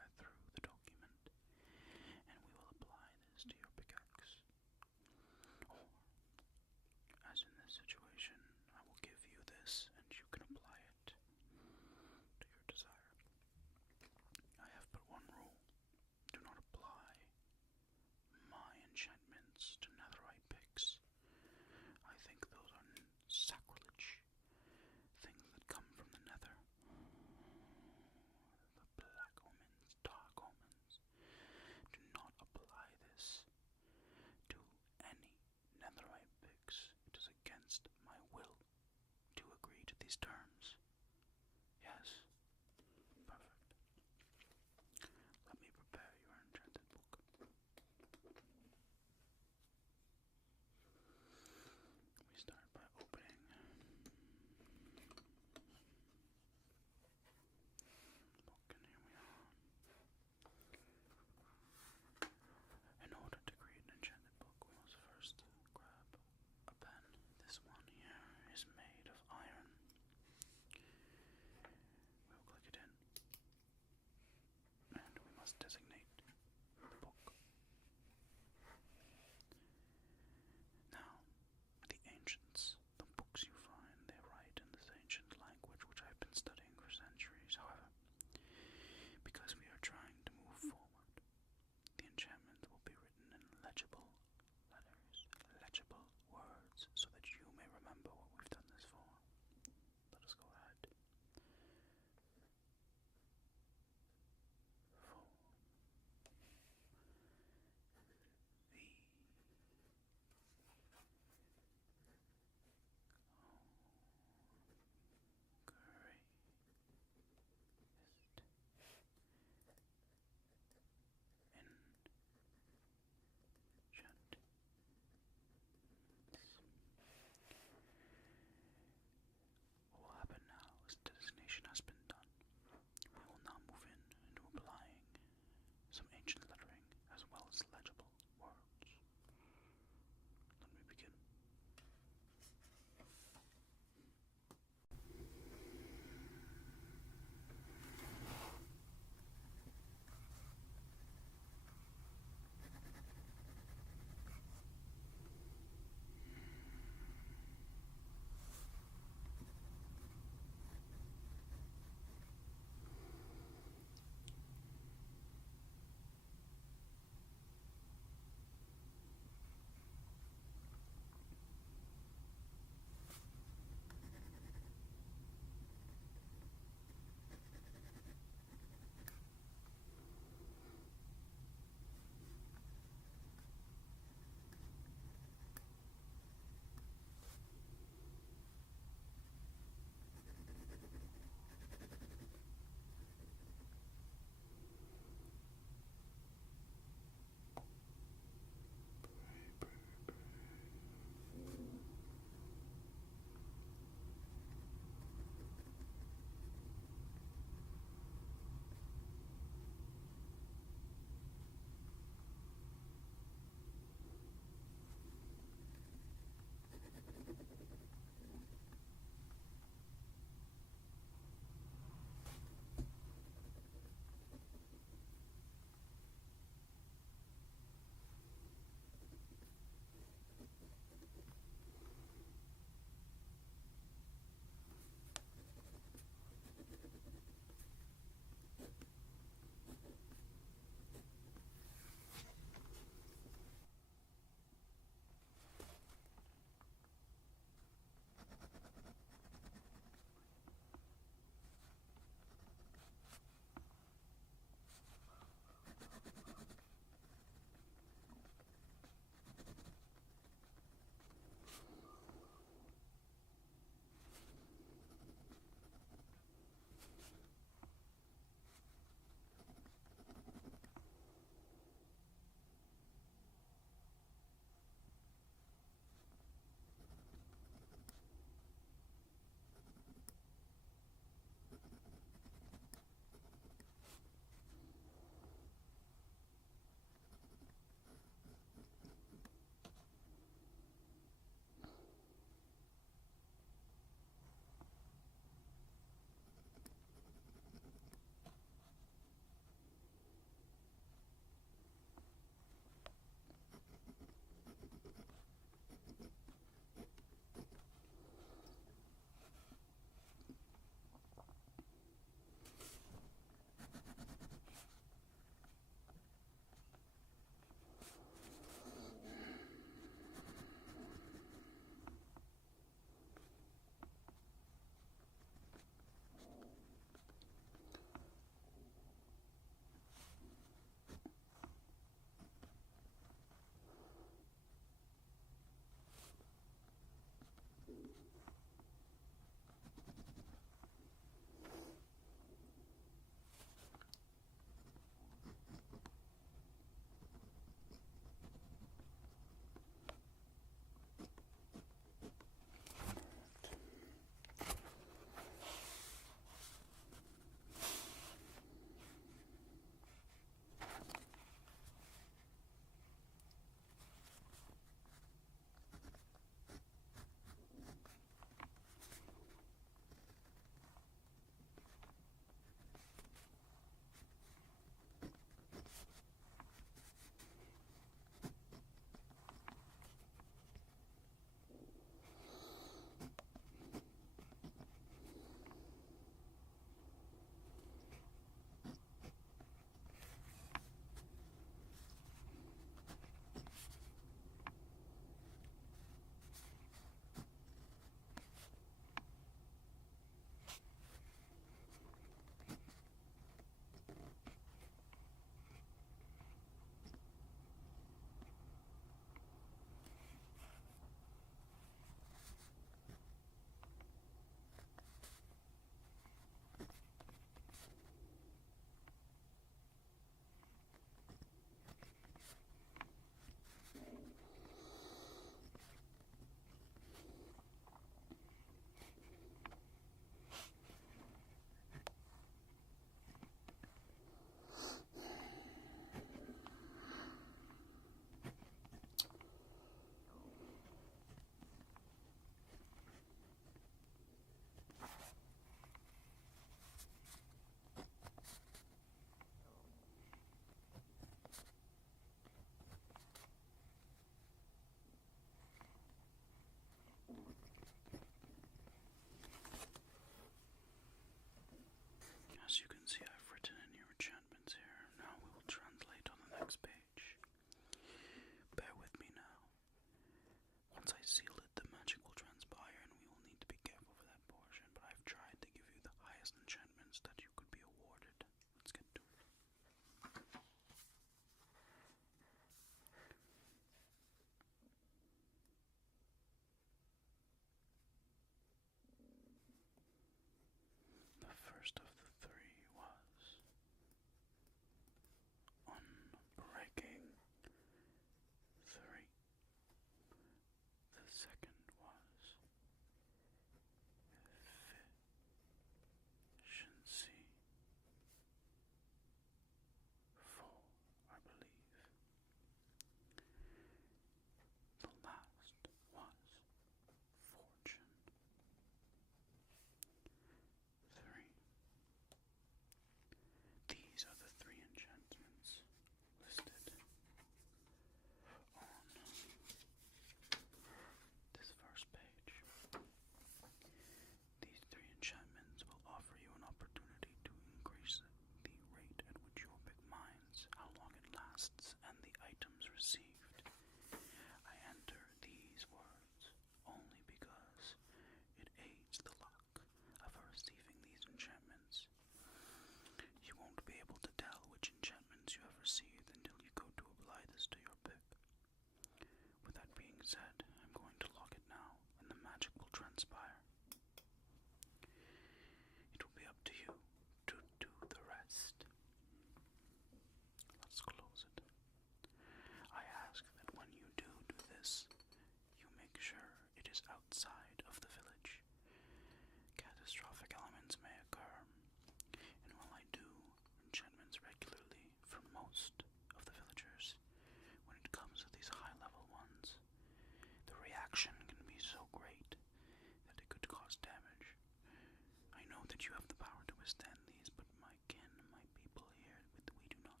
that you have the power to withstand these, but my kin, my people here, we do not.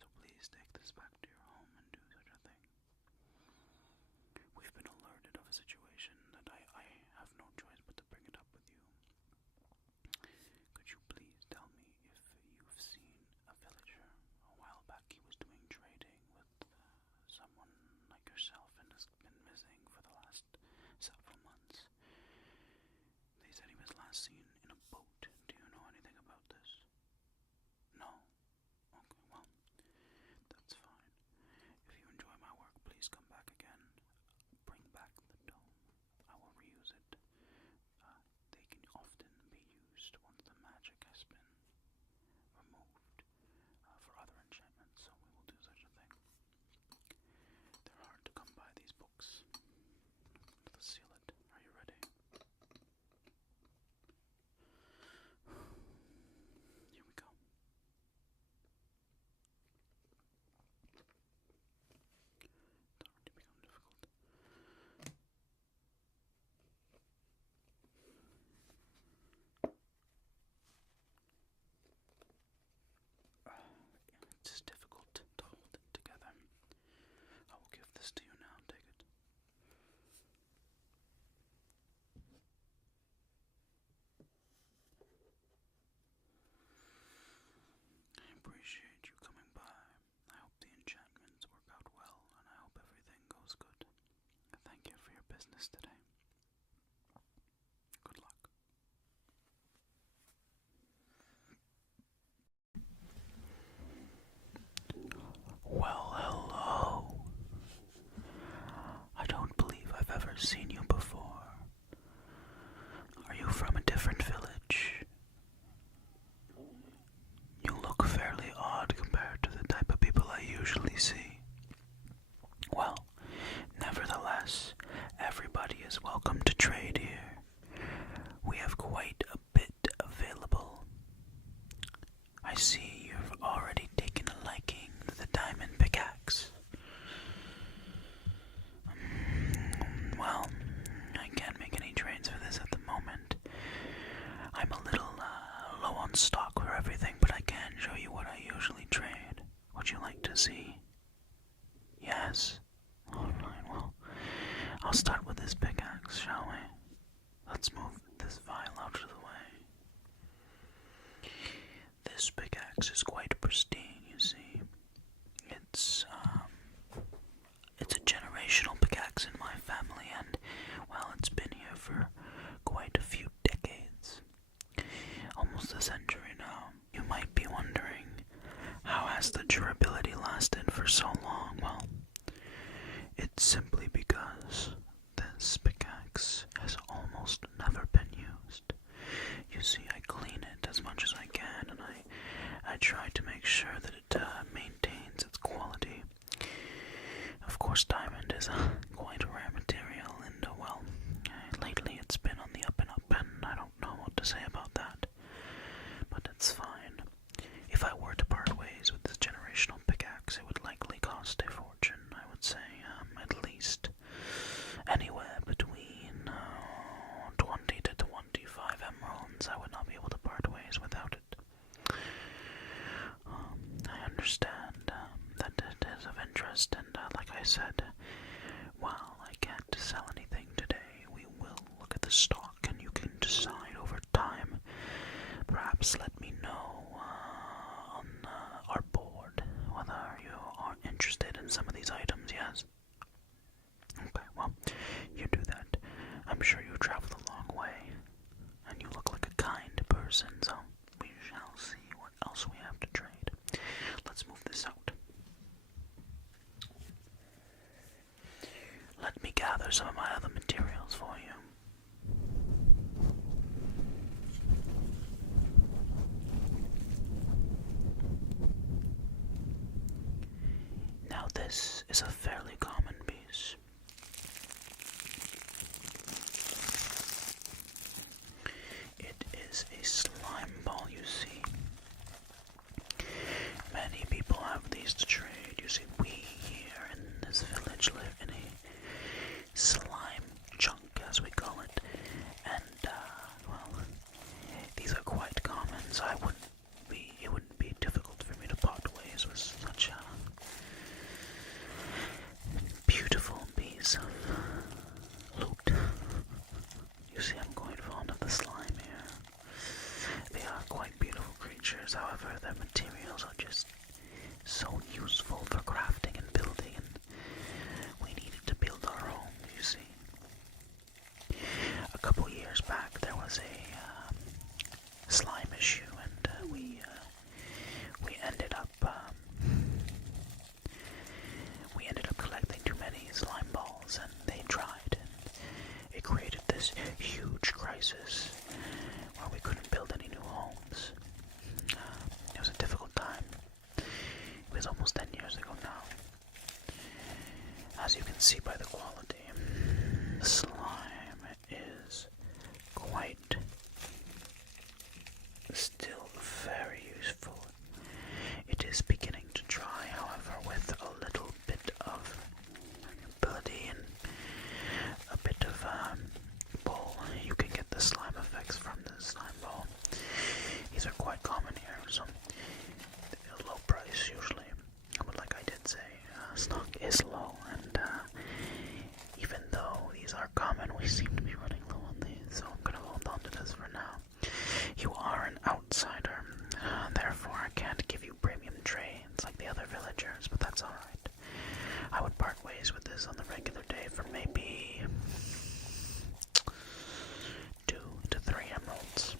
So please take this back to your home and do such a thing. We've been alerted of a situation that I have no choice but to bring it up with you. Could you please tell me if you've seen a villager? A while back he was doing trading with someone like yourself and has been missing for the last several months. They said he was last seen in a boat. Do you know anything about this? No? Okay, well, that's fine. If you enjoy my work, please come back again. Bring back the dome. I will reuse it. They can often be used once the magic has been removed for other enchantments, so we will do such a thing. They're hard to come by, these books. Let's seal it. Are you ready? Here we go. It's already become difficult. It's just difficult to hold it together. I will give this to you now. Take it. I appreciate you coming by. I hope the enchantments work out well, and I hope everything goes good. Thank you for your business today. Good luck. Well, hello. I don't believe I've ever seen you before. Are you from a different village? You look fairly odd compared to the type of people I usually see. Well, nevertheless, everybody is welcome to trade here. We have quite a bit available. I see you've already taken a liking to the diamond pickaxe. Well, I can't make any trades for this at the moment. I'm a little low on stock for everything, but I can show you what I usually trade. Would you like to see? Yes? Alright, well, I'll start with this pickaxe, shall we? Let's move this vial out of the way. This pickaxe is quite pristine, you see. It's a generational pickaxe in my family, and, well, it's been here for quite a few decades. Almost a century now. You might be wondering, how has the durability lasted for so long? Well, it's simply because this pickaxe has almost never been used. You see, I clean it as much as I can, and I try to make sure that it maintains its quality. Of course, diamond is quite a rare material, and well, lately it's been on the up and up, and I don't know what to say about that. But it's fine. If I were to part ways with this generational pickaxe, it would likely cost a fortune. I would say at least anywhere between 20 to 25 emeralds. I would not be able to part ways without it. I understand that it is of interest, and like I said, while I can't sell anything today, we will look at the stock, and you can decide over time. Perhaps let me know on our board whether you are interested in some of these items, yes? Okay, well, you do that. I'm sure you traveled a long way, and you look like a kind person, so we shall see what else we have to trade. Let's move this out. Let me gather some of my other materials for you. Now this is a fairly common piece. It is a slime ball, you see. Many people have these to trade. You see, we here in this village live in a slime chunk, as we call it. And, well, see, I'm quite fond of the slime here. They are quite beautiful creatures, however, their materials are just so useful for crafting and building, and we needed to build our home, you see. A couple years back, there was a slime issue, and we ended up collecting too many slime balls, and they dried, and it created this huge crisis where we couldn't build any new homes. It was a difficult time. It was almost 10 years ago now. As you can see by the quality, the slime is quite still very useful. It is beginning to dry, however, with a little bit of ability and a bit of pull. You can get the slime effects from the slime ball. These are quite common here, so low price usually. But like I did say, stock is low, and even though these are common, we seem to be running low on these, so I'm gonna hold on to this for now. You are an outsider, therefore I can't give you premium trades like the other villagers, but that's alright. I would part ways with this on the regular day for maybe 2 to 3 emeralds.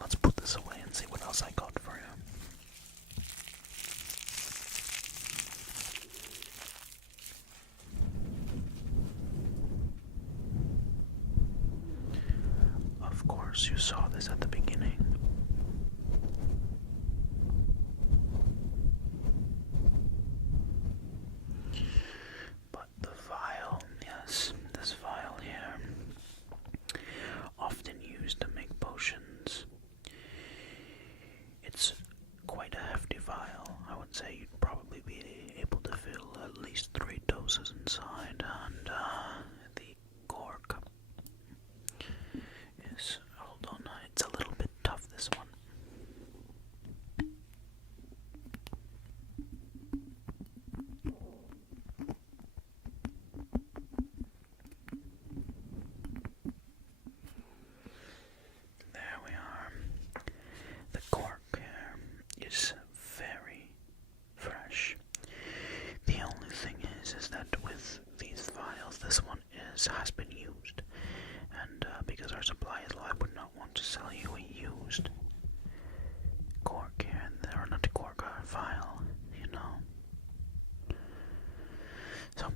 Let's put this away and see what else I got for you. Of course, you saw this at the beginning. But the vial, yes, this vial here, often used to make potions. It's quite a hefty vial. I would say you'd probably be able to fill at least 3 doses inside, and the cork is, hold on, it's a little bit tough, this one. There we are. The cork here is very fresh. The only thing is that with these vials, this one has been used, and because our supply is low, I would not want to sell you a used cork here, or not a cork, or a vial, you know. So,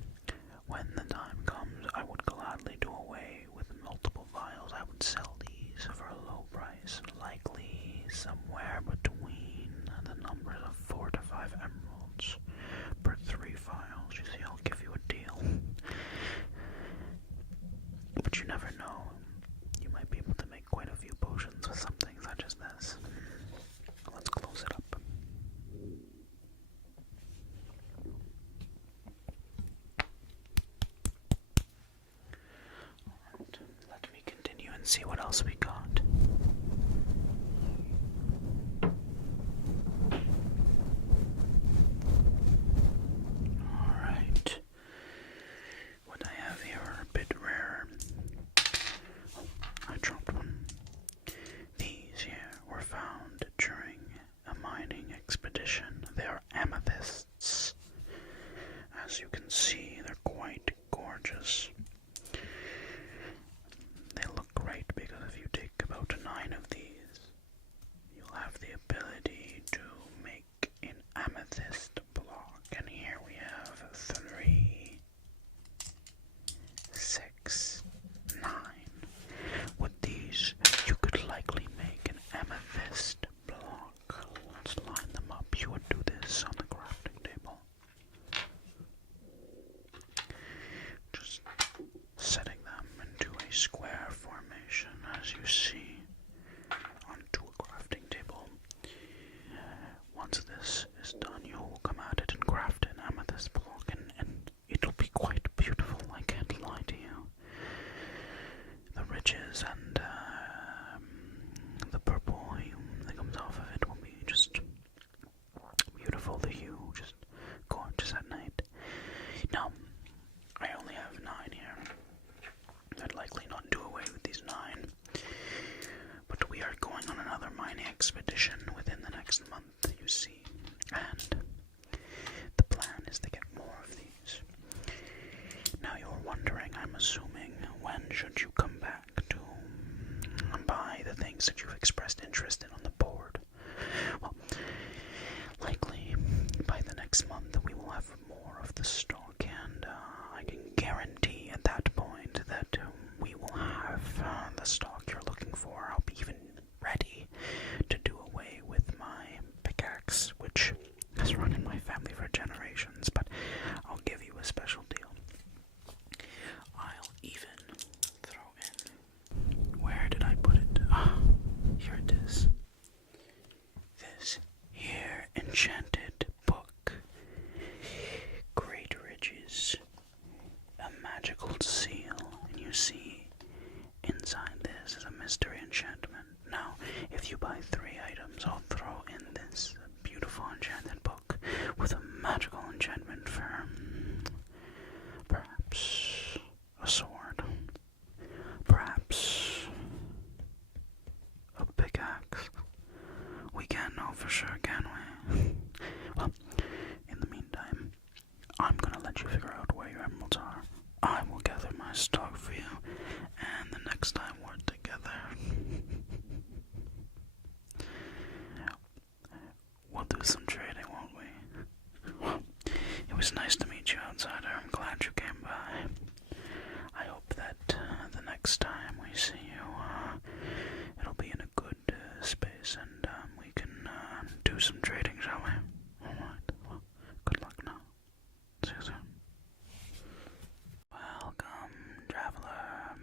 when the time comes, I would gladly do away with multiple vials. I would sell these for a low price, likely somewhere between the numbers of 4 to 5 emeralds per 3 vials. You see, I'll give you a deal. But you never know. You might be able to make quite a few potions with something such as this. Let's close it up. Alright, let me continue and see what else we got. Alright. What I have here are a bit rarer. Oh, I dropped one. These here were found during a mining expedition. They are amethysts. As you can see, they're quite gorgeous. They look great because if you take about 9 of these, you'll have the ability to make an amethyst block. And here we have 3, 6, 9. With these, you could likely make an amethyst block. Let's line them up. You would do this on the crafting table. Just setting them into a square formation, as you see, onto a crafting table. Once this is done, you'll come at it and craft an amethyst block, and it'll be quite beautiful, I can't lie to you. The ridges and the purple hue that comes off of it will be just beautiful. The hue, just gorgeous at night. Now, I only have 9 here. I'd likely not things that you've expressed interest in on the board. Well, likely by the next month we will have more of the stock, and I can guarantee at that point that we will have the stock you're looking for. I'll be even ready to do away with my pickaxe, which has run in my family for generations, but I'll give you a special deal. I'll even throw in... Where did I put it? Ah, here it is. This here enchanted book. Great Riches. A magical seal. And you see, inside this is a mystery enchantment. Now, if you buy 3 items, I'll throw in this beautiful enchanted book with a magical enchantment for perhaps a sword, perhaps a pickaxe. We can't know for sure, can we? Well, in the meantime, I'm gonna let you figure out where your emeralds are. I will gather my stock for you, and the next time we're together, we'll do some trading, won't we? Well, it was nice to meet you, outsider. I'm glad you came by. I hope that the next time we see you, it'll be in a good space, and we can do some trading, shall we? Alright, well, good luck now. See you soon. Welcome, traveler.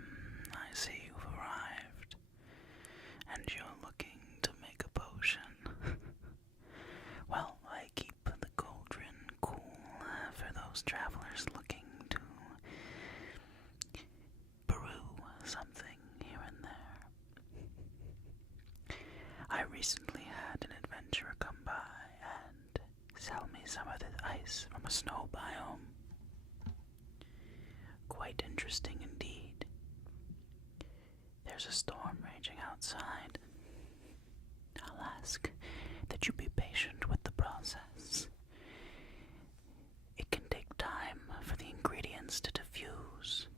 I see you've arrived, and you're looking to make a potion. Well, I keep the cauldron cool for those travelers looking to brew something here and there. I recently had an adventurer come by and sell me some of this ice from a snow biome. Quite interesting indeed. There's a storm raging outside. I'll ask that you be patient with the process. It can take time for the ingredients to diffuse.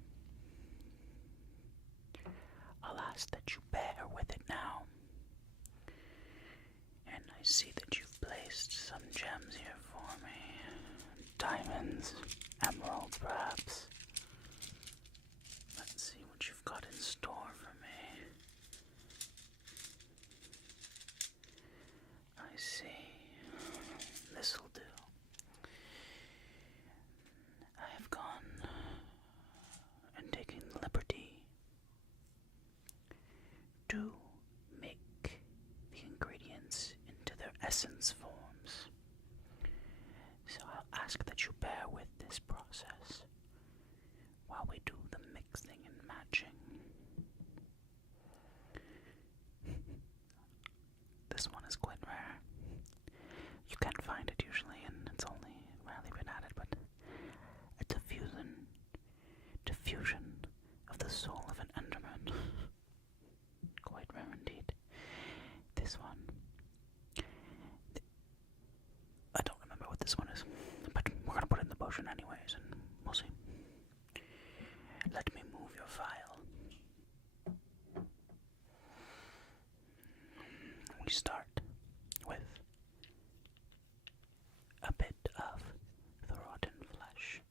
I'll ask that you bear with it now. And I see that you've placed some gems here for me. Diamonds, emeralds perhaps. Let's see what you've got in store for me. I see. This'll do. I have gone and taken the liberty to make the ingredients into their essence forms. So I'll ask that you bear with this process while we do the mixing and matching. This one is quite rare. You can't find it usually, and it's only rarely been added, but a diffusion of the soul of an Enderman. Quite rare indeed. This one, I don't remember what this one is, but we're gonna put it in the potion anyways, and we'll see. Let me move your file. We start with a bit of the rotten flesh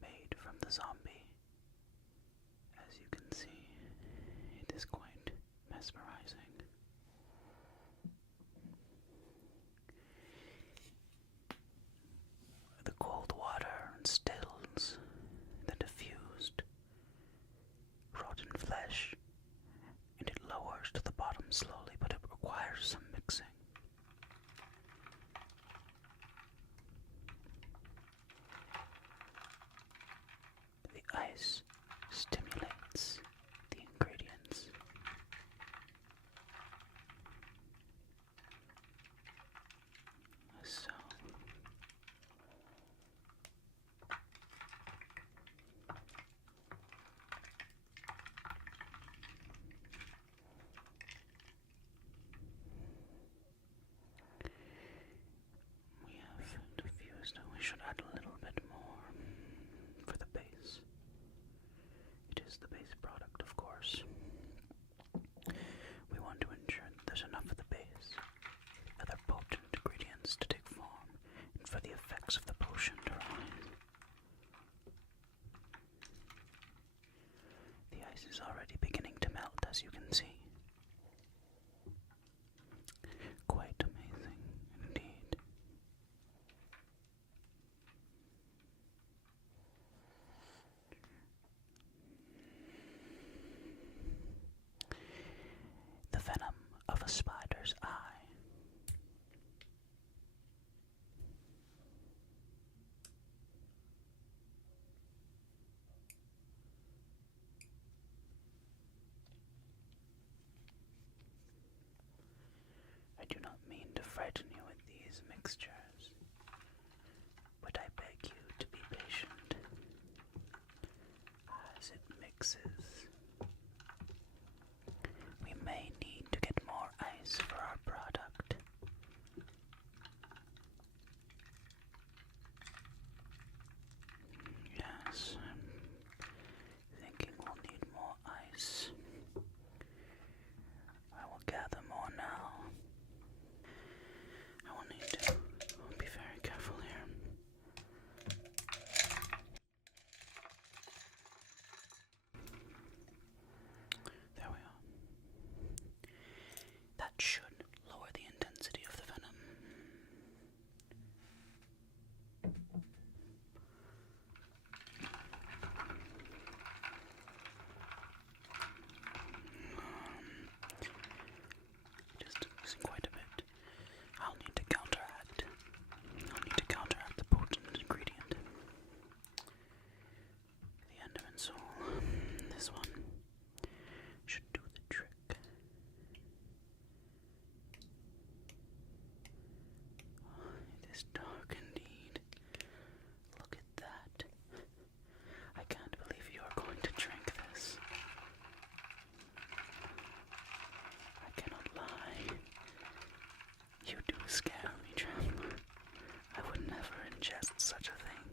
made from the zombie. As you can see, it is quite mesmerizing. The cold water instills the diffused rotten flesh, and it lowers to the bottom slowly, but it requires some mixing. The ice stimulates the ingredients, ice is already beginning to melt, as you can see. Quite amazing indeed. The venom of a spider's eye. I do not mean to frighten you with these mixtures, but I beg you to be patient as it mixes. We may need to get more ice for our product. Yes, I'm thinking we'll need more ice. I will gather more now. I will need to be very careful here. There we are. That should lower the intensity of the venom. Just using quite a bit. I'll need to counteract the potent ingredient. The Enderman soul. This one should do the trick. It is dark indeed. Look at that. I can't believe you are going to drink this. I cannot lie. You do scare me, Traveler. I would never ingest such a thing.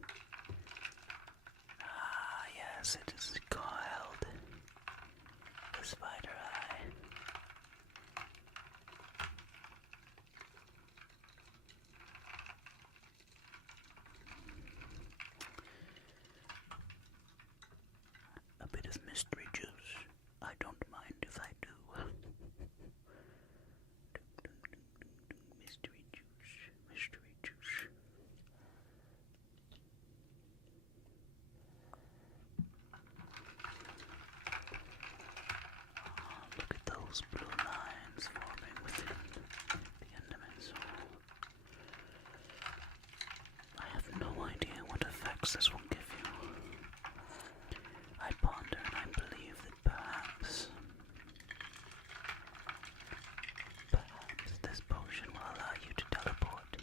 Ah, yes, it is called the spider eye. A bit of mystery juice. I don't mind if I do. Mystery juice, mystery juice. Oh, look at those blue lines forming within the Enderman soul. I have no idea what effects this will give you. I ponder and I believe that perhaps this potion will allow you to teleport.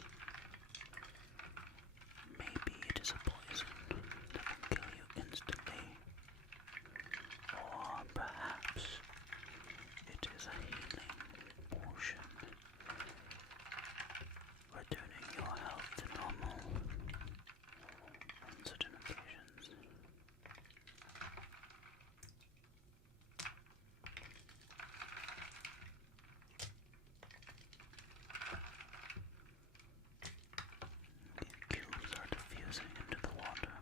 Maybe it is a poison that will kill you instantly. Or perhaps it is a healing potion, returning your health to normal on certain occasions. The cubes are diffusing into the water.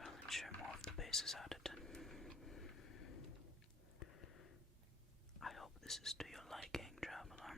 I'll ensure more of the base is added. I hope this is to your liking, Traveler.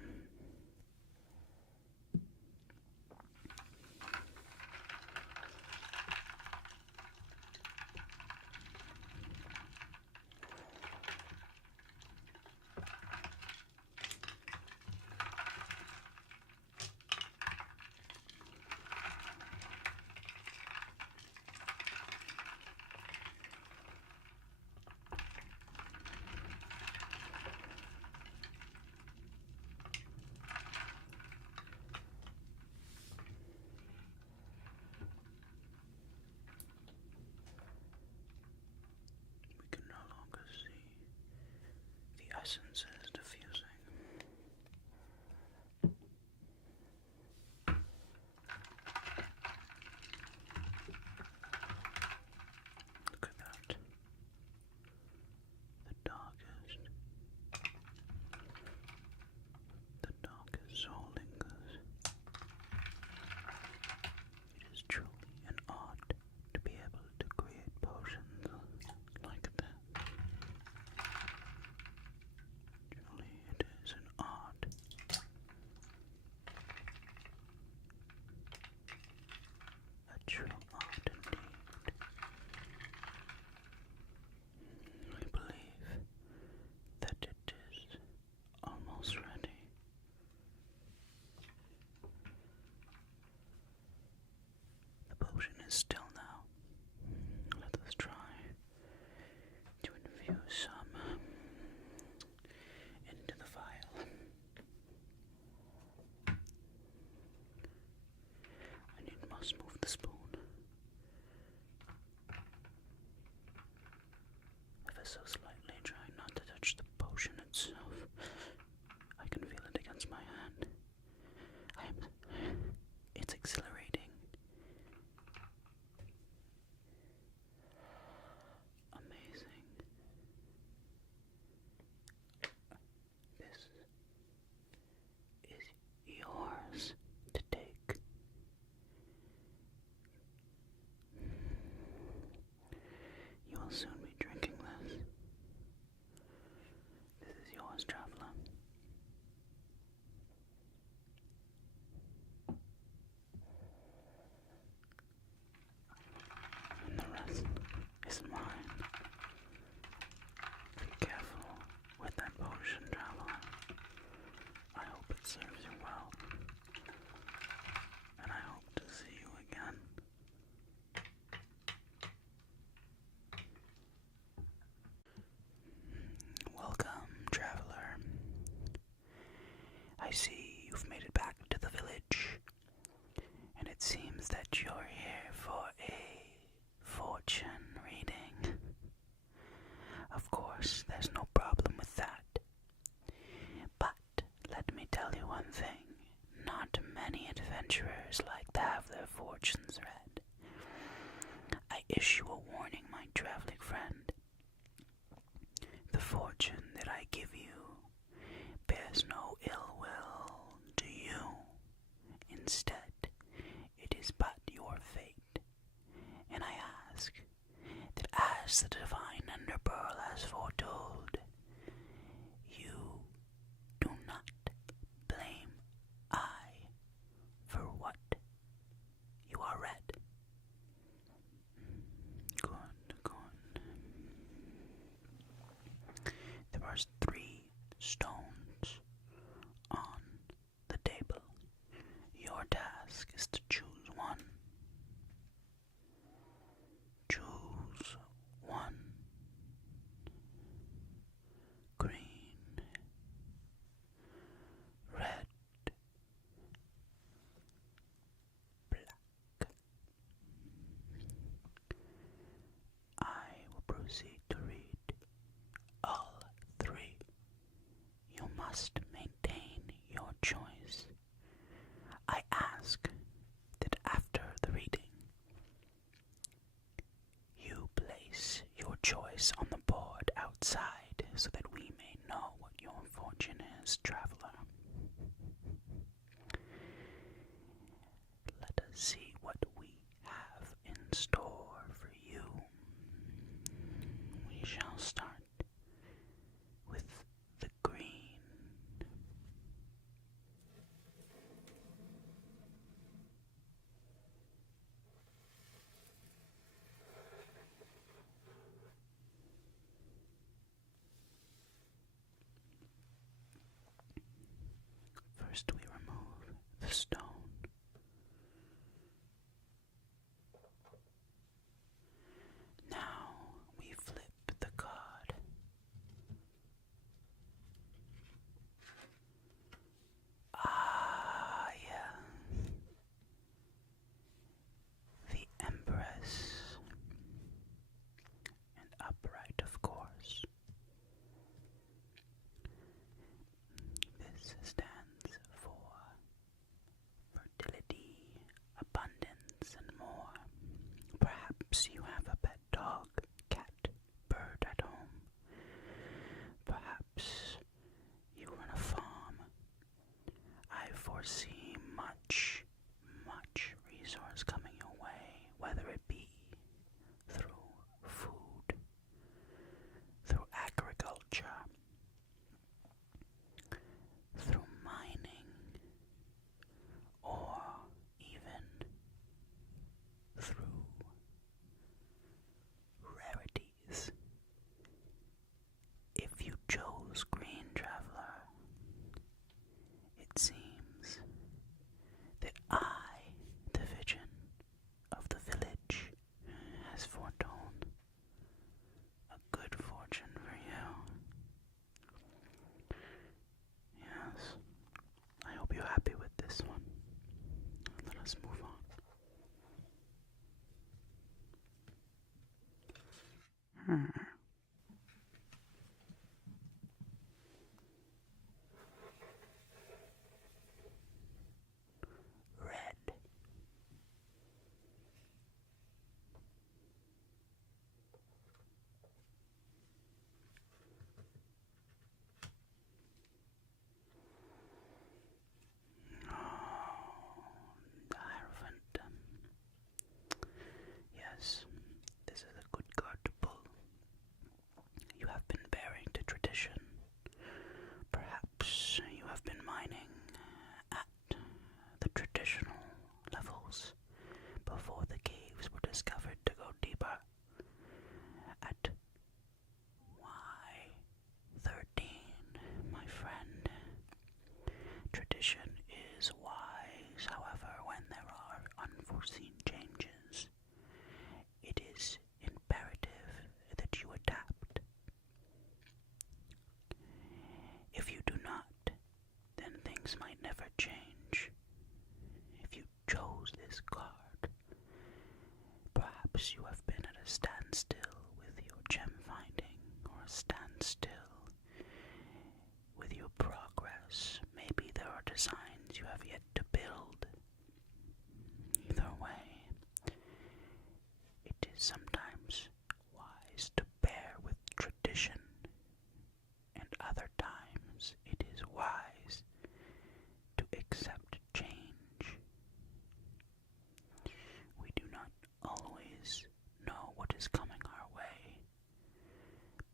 We can no longer see the essences diffusing. Look at that. The darkest soul lingers. It is truly an art to be able to create potions still now. Let us try to infuse some into the vial. And you must move the spoon ever so slightly, trying not to touch the potion itself. I can feel it against my hand. It's exhilarating. Amazing. This is yours to take. You will soon be drinking this. This is yours, traveler. And the rest is mine. Be careful with that potion, traveler. I hope it serves you well. And I hope to see you again. Welcome, traveler. I see you've made it back to the village, and it seems that you're here for a fortune reading. Of course, there's no problem with that. But let me tell you one thing, not many adventurers like to have their fortunes read. I issue a warning, my traveling friend. The fortune that I give you bears no ill will to you. Instead, it is but your fate. And I ask that as the divine Underpearl has foretold, you do not blame I for what you are read. Good, good. There are 3 stones on the table. Your task is to choose one. Choose one. Green, red, black. I will proceed to read all 3. You must maintain your choice. I ask that after the reading, you place your choice on the board outside so that we may know what your fortune is, traveler. Let us see what we have in store for you. We shall start with the green. First we remove the stone. Now we flip the card. Ah, yes. The Empress. And upright, of course. This stands for always foretold a good fortune for you. Yes, I hope you're happy with this one. Let us move on. Red. The Hierophant. Yes, this is a good card to pull. You have been bearing to tradition. Perhaps you have been mining at the traditional levels before the caves were discovered to go deeper. At Y13, my friend. Tradition is wise, however, when there are unforeseen changes. It is imperative that you adapt. If you do not, then things might never change. If you chose this card, perhaps you have been at a standstill with your gem finding, or a standstill with your progress. Maybe there are designs you have yet to build. Either way, it is sometimes wise to bear with tradition, and other times it is wise to accept change. We do not always know what is coming our way,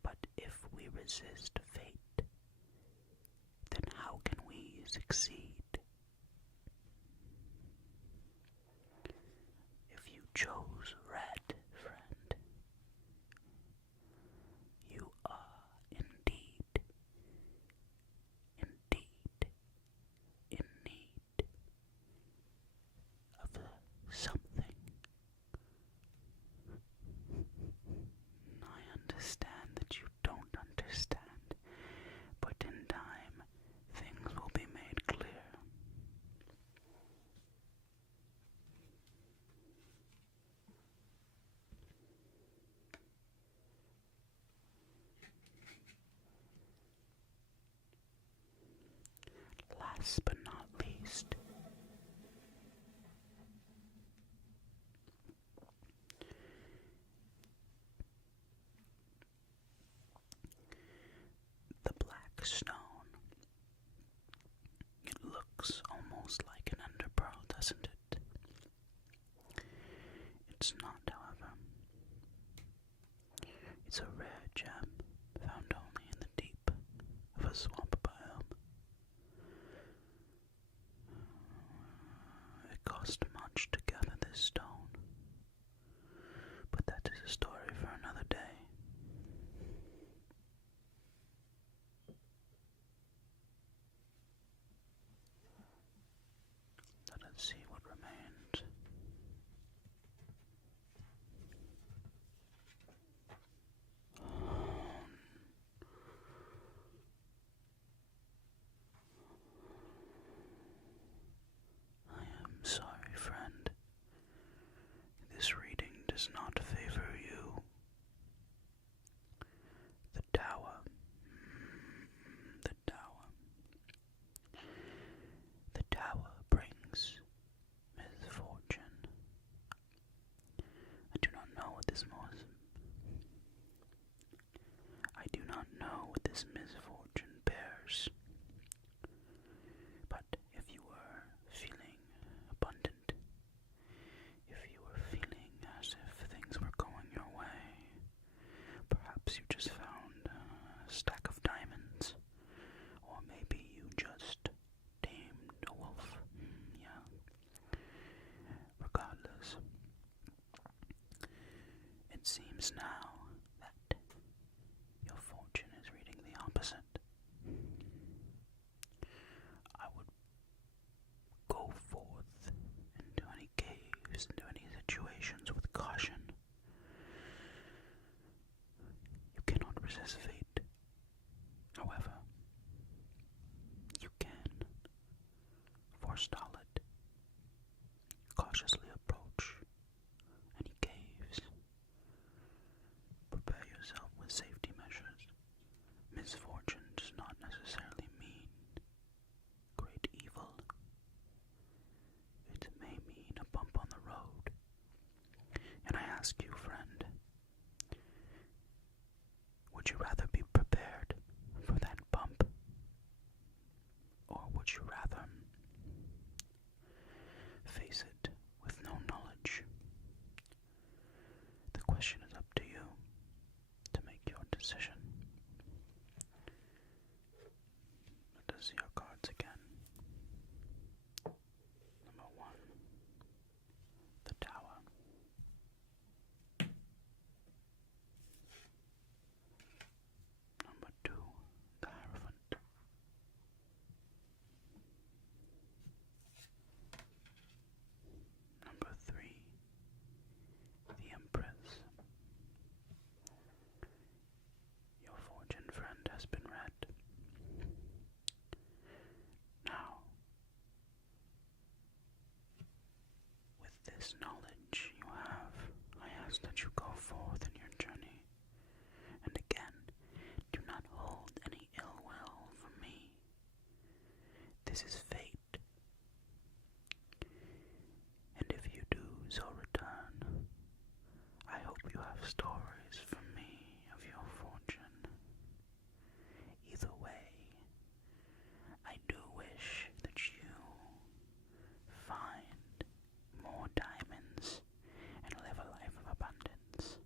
but if we resist fate, then how can we succeed? If you chose red, friend, you are indeed in need of something. I understand that you don't understand, but in time, things will be made clear. Last but not least, the black stone. It looks almost like an underpearl, doesn't it? It's not, however. It's a rare gem found only in the deep of a swamp biome. It cost much to gather this stone, but that is a story for another day. Let us see what remains. I am sorry, friend. This reading does not favor you. The tower. The tower. The tower brings misfortune. I do not know what this misfortune bears. But if you were feeling abundant, if you were feeling as if things were going your way, perhaps you just found a stack of diamonds, or maybe you just tamed a wolf. Yeah. Regardless, it seems now that your fortune is reading the opposite. I would go forth into any caves, into any situations with caution, resist fate. However, you can forestall it. Cautiously approach any caves. Prepare yourself with safety measures. Misfortune does not necessarily mean great evil. It may mean a bump on the road. And I ask you, friend, would you rather be prepared for that bump? Or would you rather face it with no knowledge? The question is up to you to make your decision. Let us see our cards again. Number 1, the Tower. Number 2, the Hierophant. Number 3, the Empress. Your fortune, friend, has been read. Now, with this knowledge you have, I ask that you go forth in your journey. And again, do not hold any ill will for me. This is fate. And if you do so return, I hope you have stories for me of your fortune. Either way, I do wish that you find more diamonds and live a life of abundance.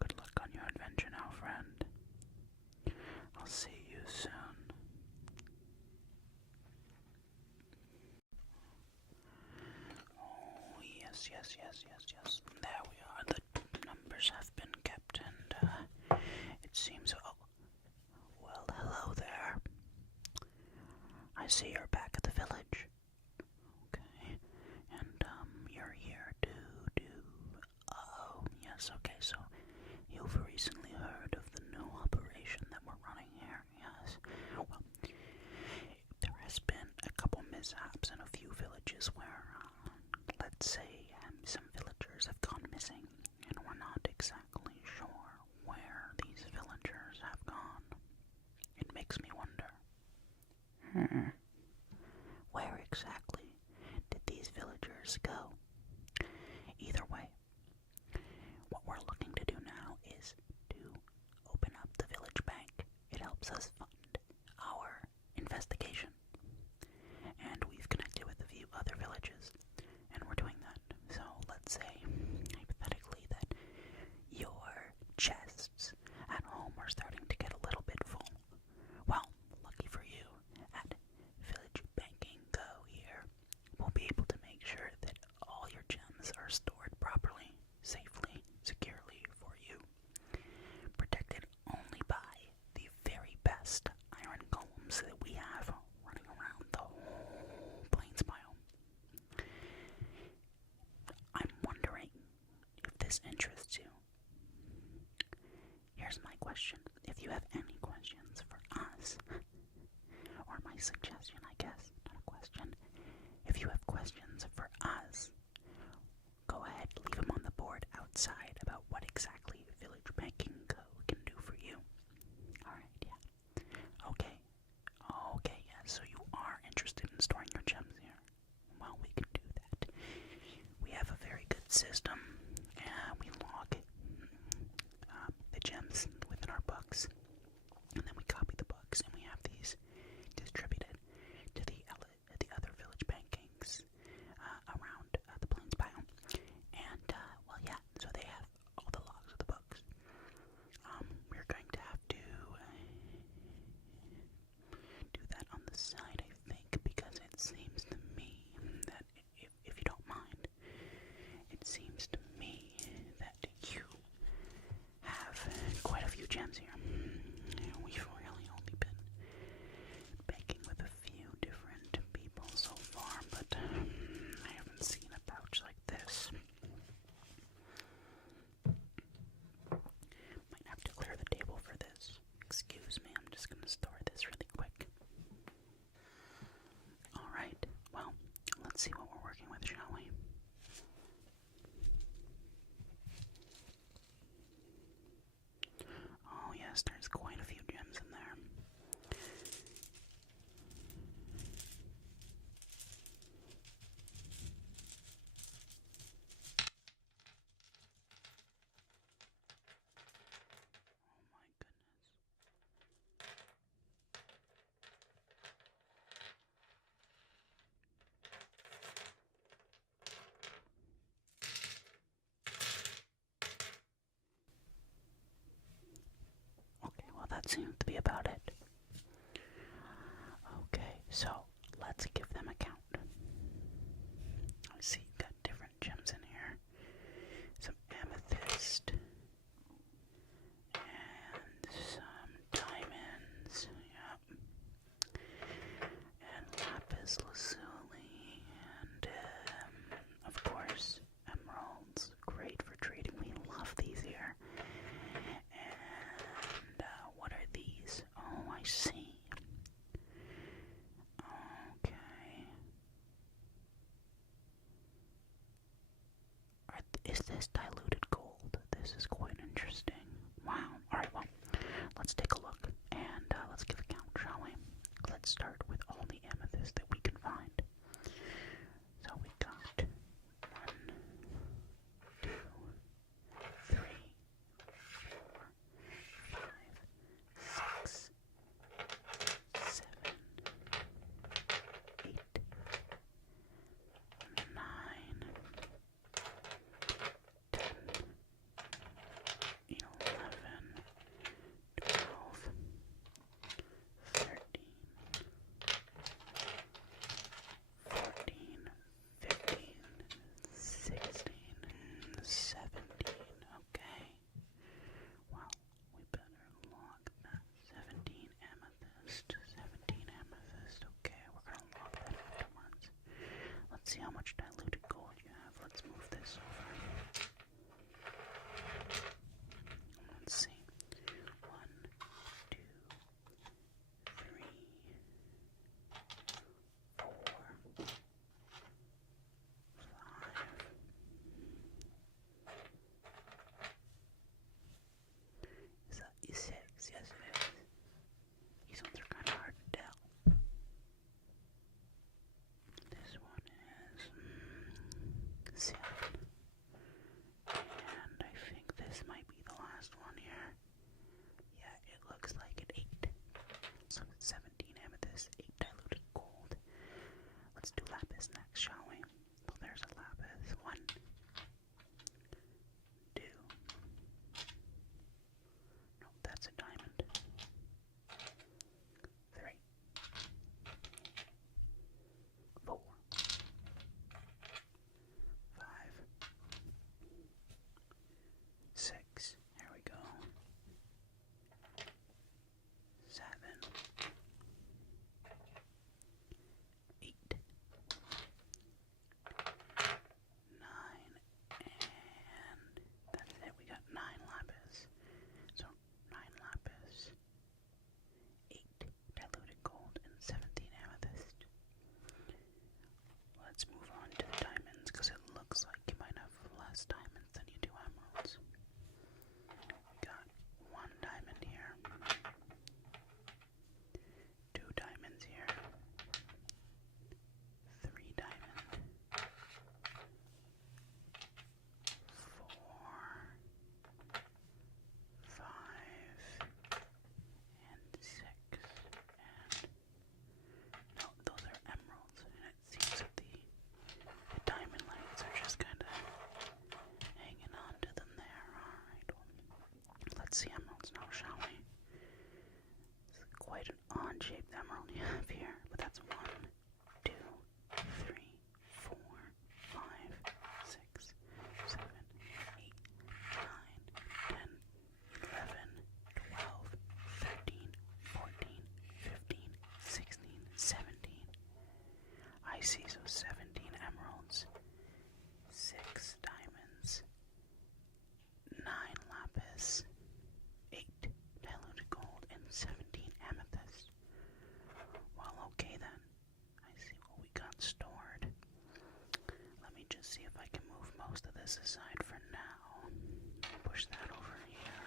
Good luck on your adventure now, friend. I'll see you soon. Oh, yes. There we are. The numbers have been kept, and it seems... Oh, well, hello there. I see you're back at the village. Okay. And, you're here to do... Oh, yes, okay, so you've recently heard of the new operation that we're running here, yes? Well, there has been a couple mishaps in a few villages where, let's say, some villagers have gone missing, and we're not exactly sure where these villagers have gone. It makes me wonder. Where exactly did these villagers go? Either way, what we're looking to do now is to open up the village bank. It helps us fund our investigation. And we've connected with a few other villages, and we're doing that. So let's say, hypothetically, that your chests at home are starting to get a little bit full. Well, lucky for you, at Village Banking Go here, we'll be able to make sure that all your gems are stored properly, safely, securely for you. Protected only by the very best iron golems that we have running around the whole plains biome. I'm wondering if this interests you. Here's my question. If you have any questions for us, or my suggestion, I guess, not a question. If you have questions for us, go ahead, leave them on the board outside about what exactly Village Banking Co. can do for you. Alright, yeah. Okay, yeah, so you are interested in storing your gems here. Well, we can do that. We have a very good system. We log the gems within our books, and then we copy the books, and we have these distributed to the other village bankings around the plains biome. And, well, yeah, so they have all the logs of the books. We're going to have to do that on the side, I think, because it seems to me that, if you don't mind, it seems to Yes, there's quite a few gems in there. Oh my goodness. Okay, well that seems to be about it. Okay, so let's give them a count. I see you've got different gems in here. Some amethyst. And some diamonds. Yep. And lapis lazuli. And, of course, emeralds. Great for trading. We love these here. And what are these? Oh, I see. Okay. Is this diluted gold? This is quite interesting. Wow. Alright, well, let's take a look and let's give a count, shall we? Let's start with all the amethyst that we can find. So we got 1, 2, 3, 4, 5, 6, 7, 8, 9, 10, 11, 12, 13, 14, 15, 16, 17. Okay. Well, we better log that. 17 amethyst. 17 amethyst. Okay, we're gonna log that afterwards. Let's see how much diluted gold you have. Let's move this over. Let's see. 1, 2, 3, 4, 5. Is that 6? Yes, it is. These ones are kind of hard to tell. This one is 7. And I think this might be the last one here. Yeah, it looks like an 8. So 17 amethyst, 8 diluted gold. Let's do lapis next, shall we? Well, there's a lapis. 1, 2. No, that's a diamond. 3, 4, 5, 6. There we go. 7, 8, 9, and that's it. We got 9 lapis. So 9 lapis, 8 diluted gold, and 17 amethyst. Let's move on to the diamonds because it looks like you might have less diamonds than you do emeralds. We got 1 diamond here, 2 diamonds here, 3 diamond, 4, 5, and 6. And no, those are emeralds, and it seems that the diamond lights are just kind of hanging on to them there. Alright, well, let's see emeralds now, shall we? It's quite an odd-shaped emerald you have here, but that's 1, 2, 3, 4, 5, 6, 7, 8, 9, 10, 11, 12, 13, 14, 15, 16, 17. I see, so 17 emeralds, 6 diamonds, 9 lapis, 8 diluted gold, and 17 amethyst. Well, okay then. I see what we got stored. Let me just see if I can move most of this aside for now. Push that over here.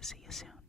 to see you soon.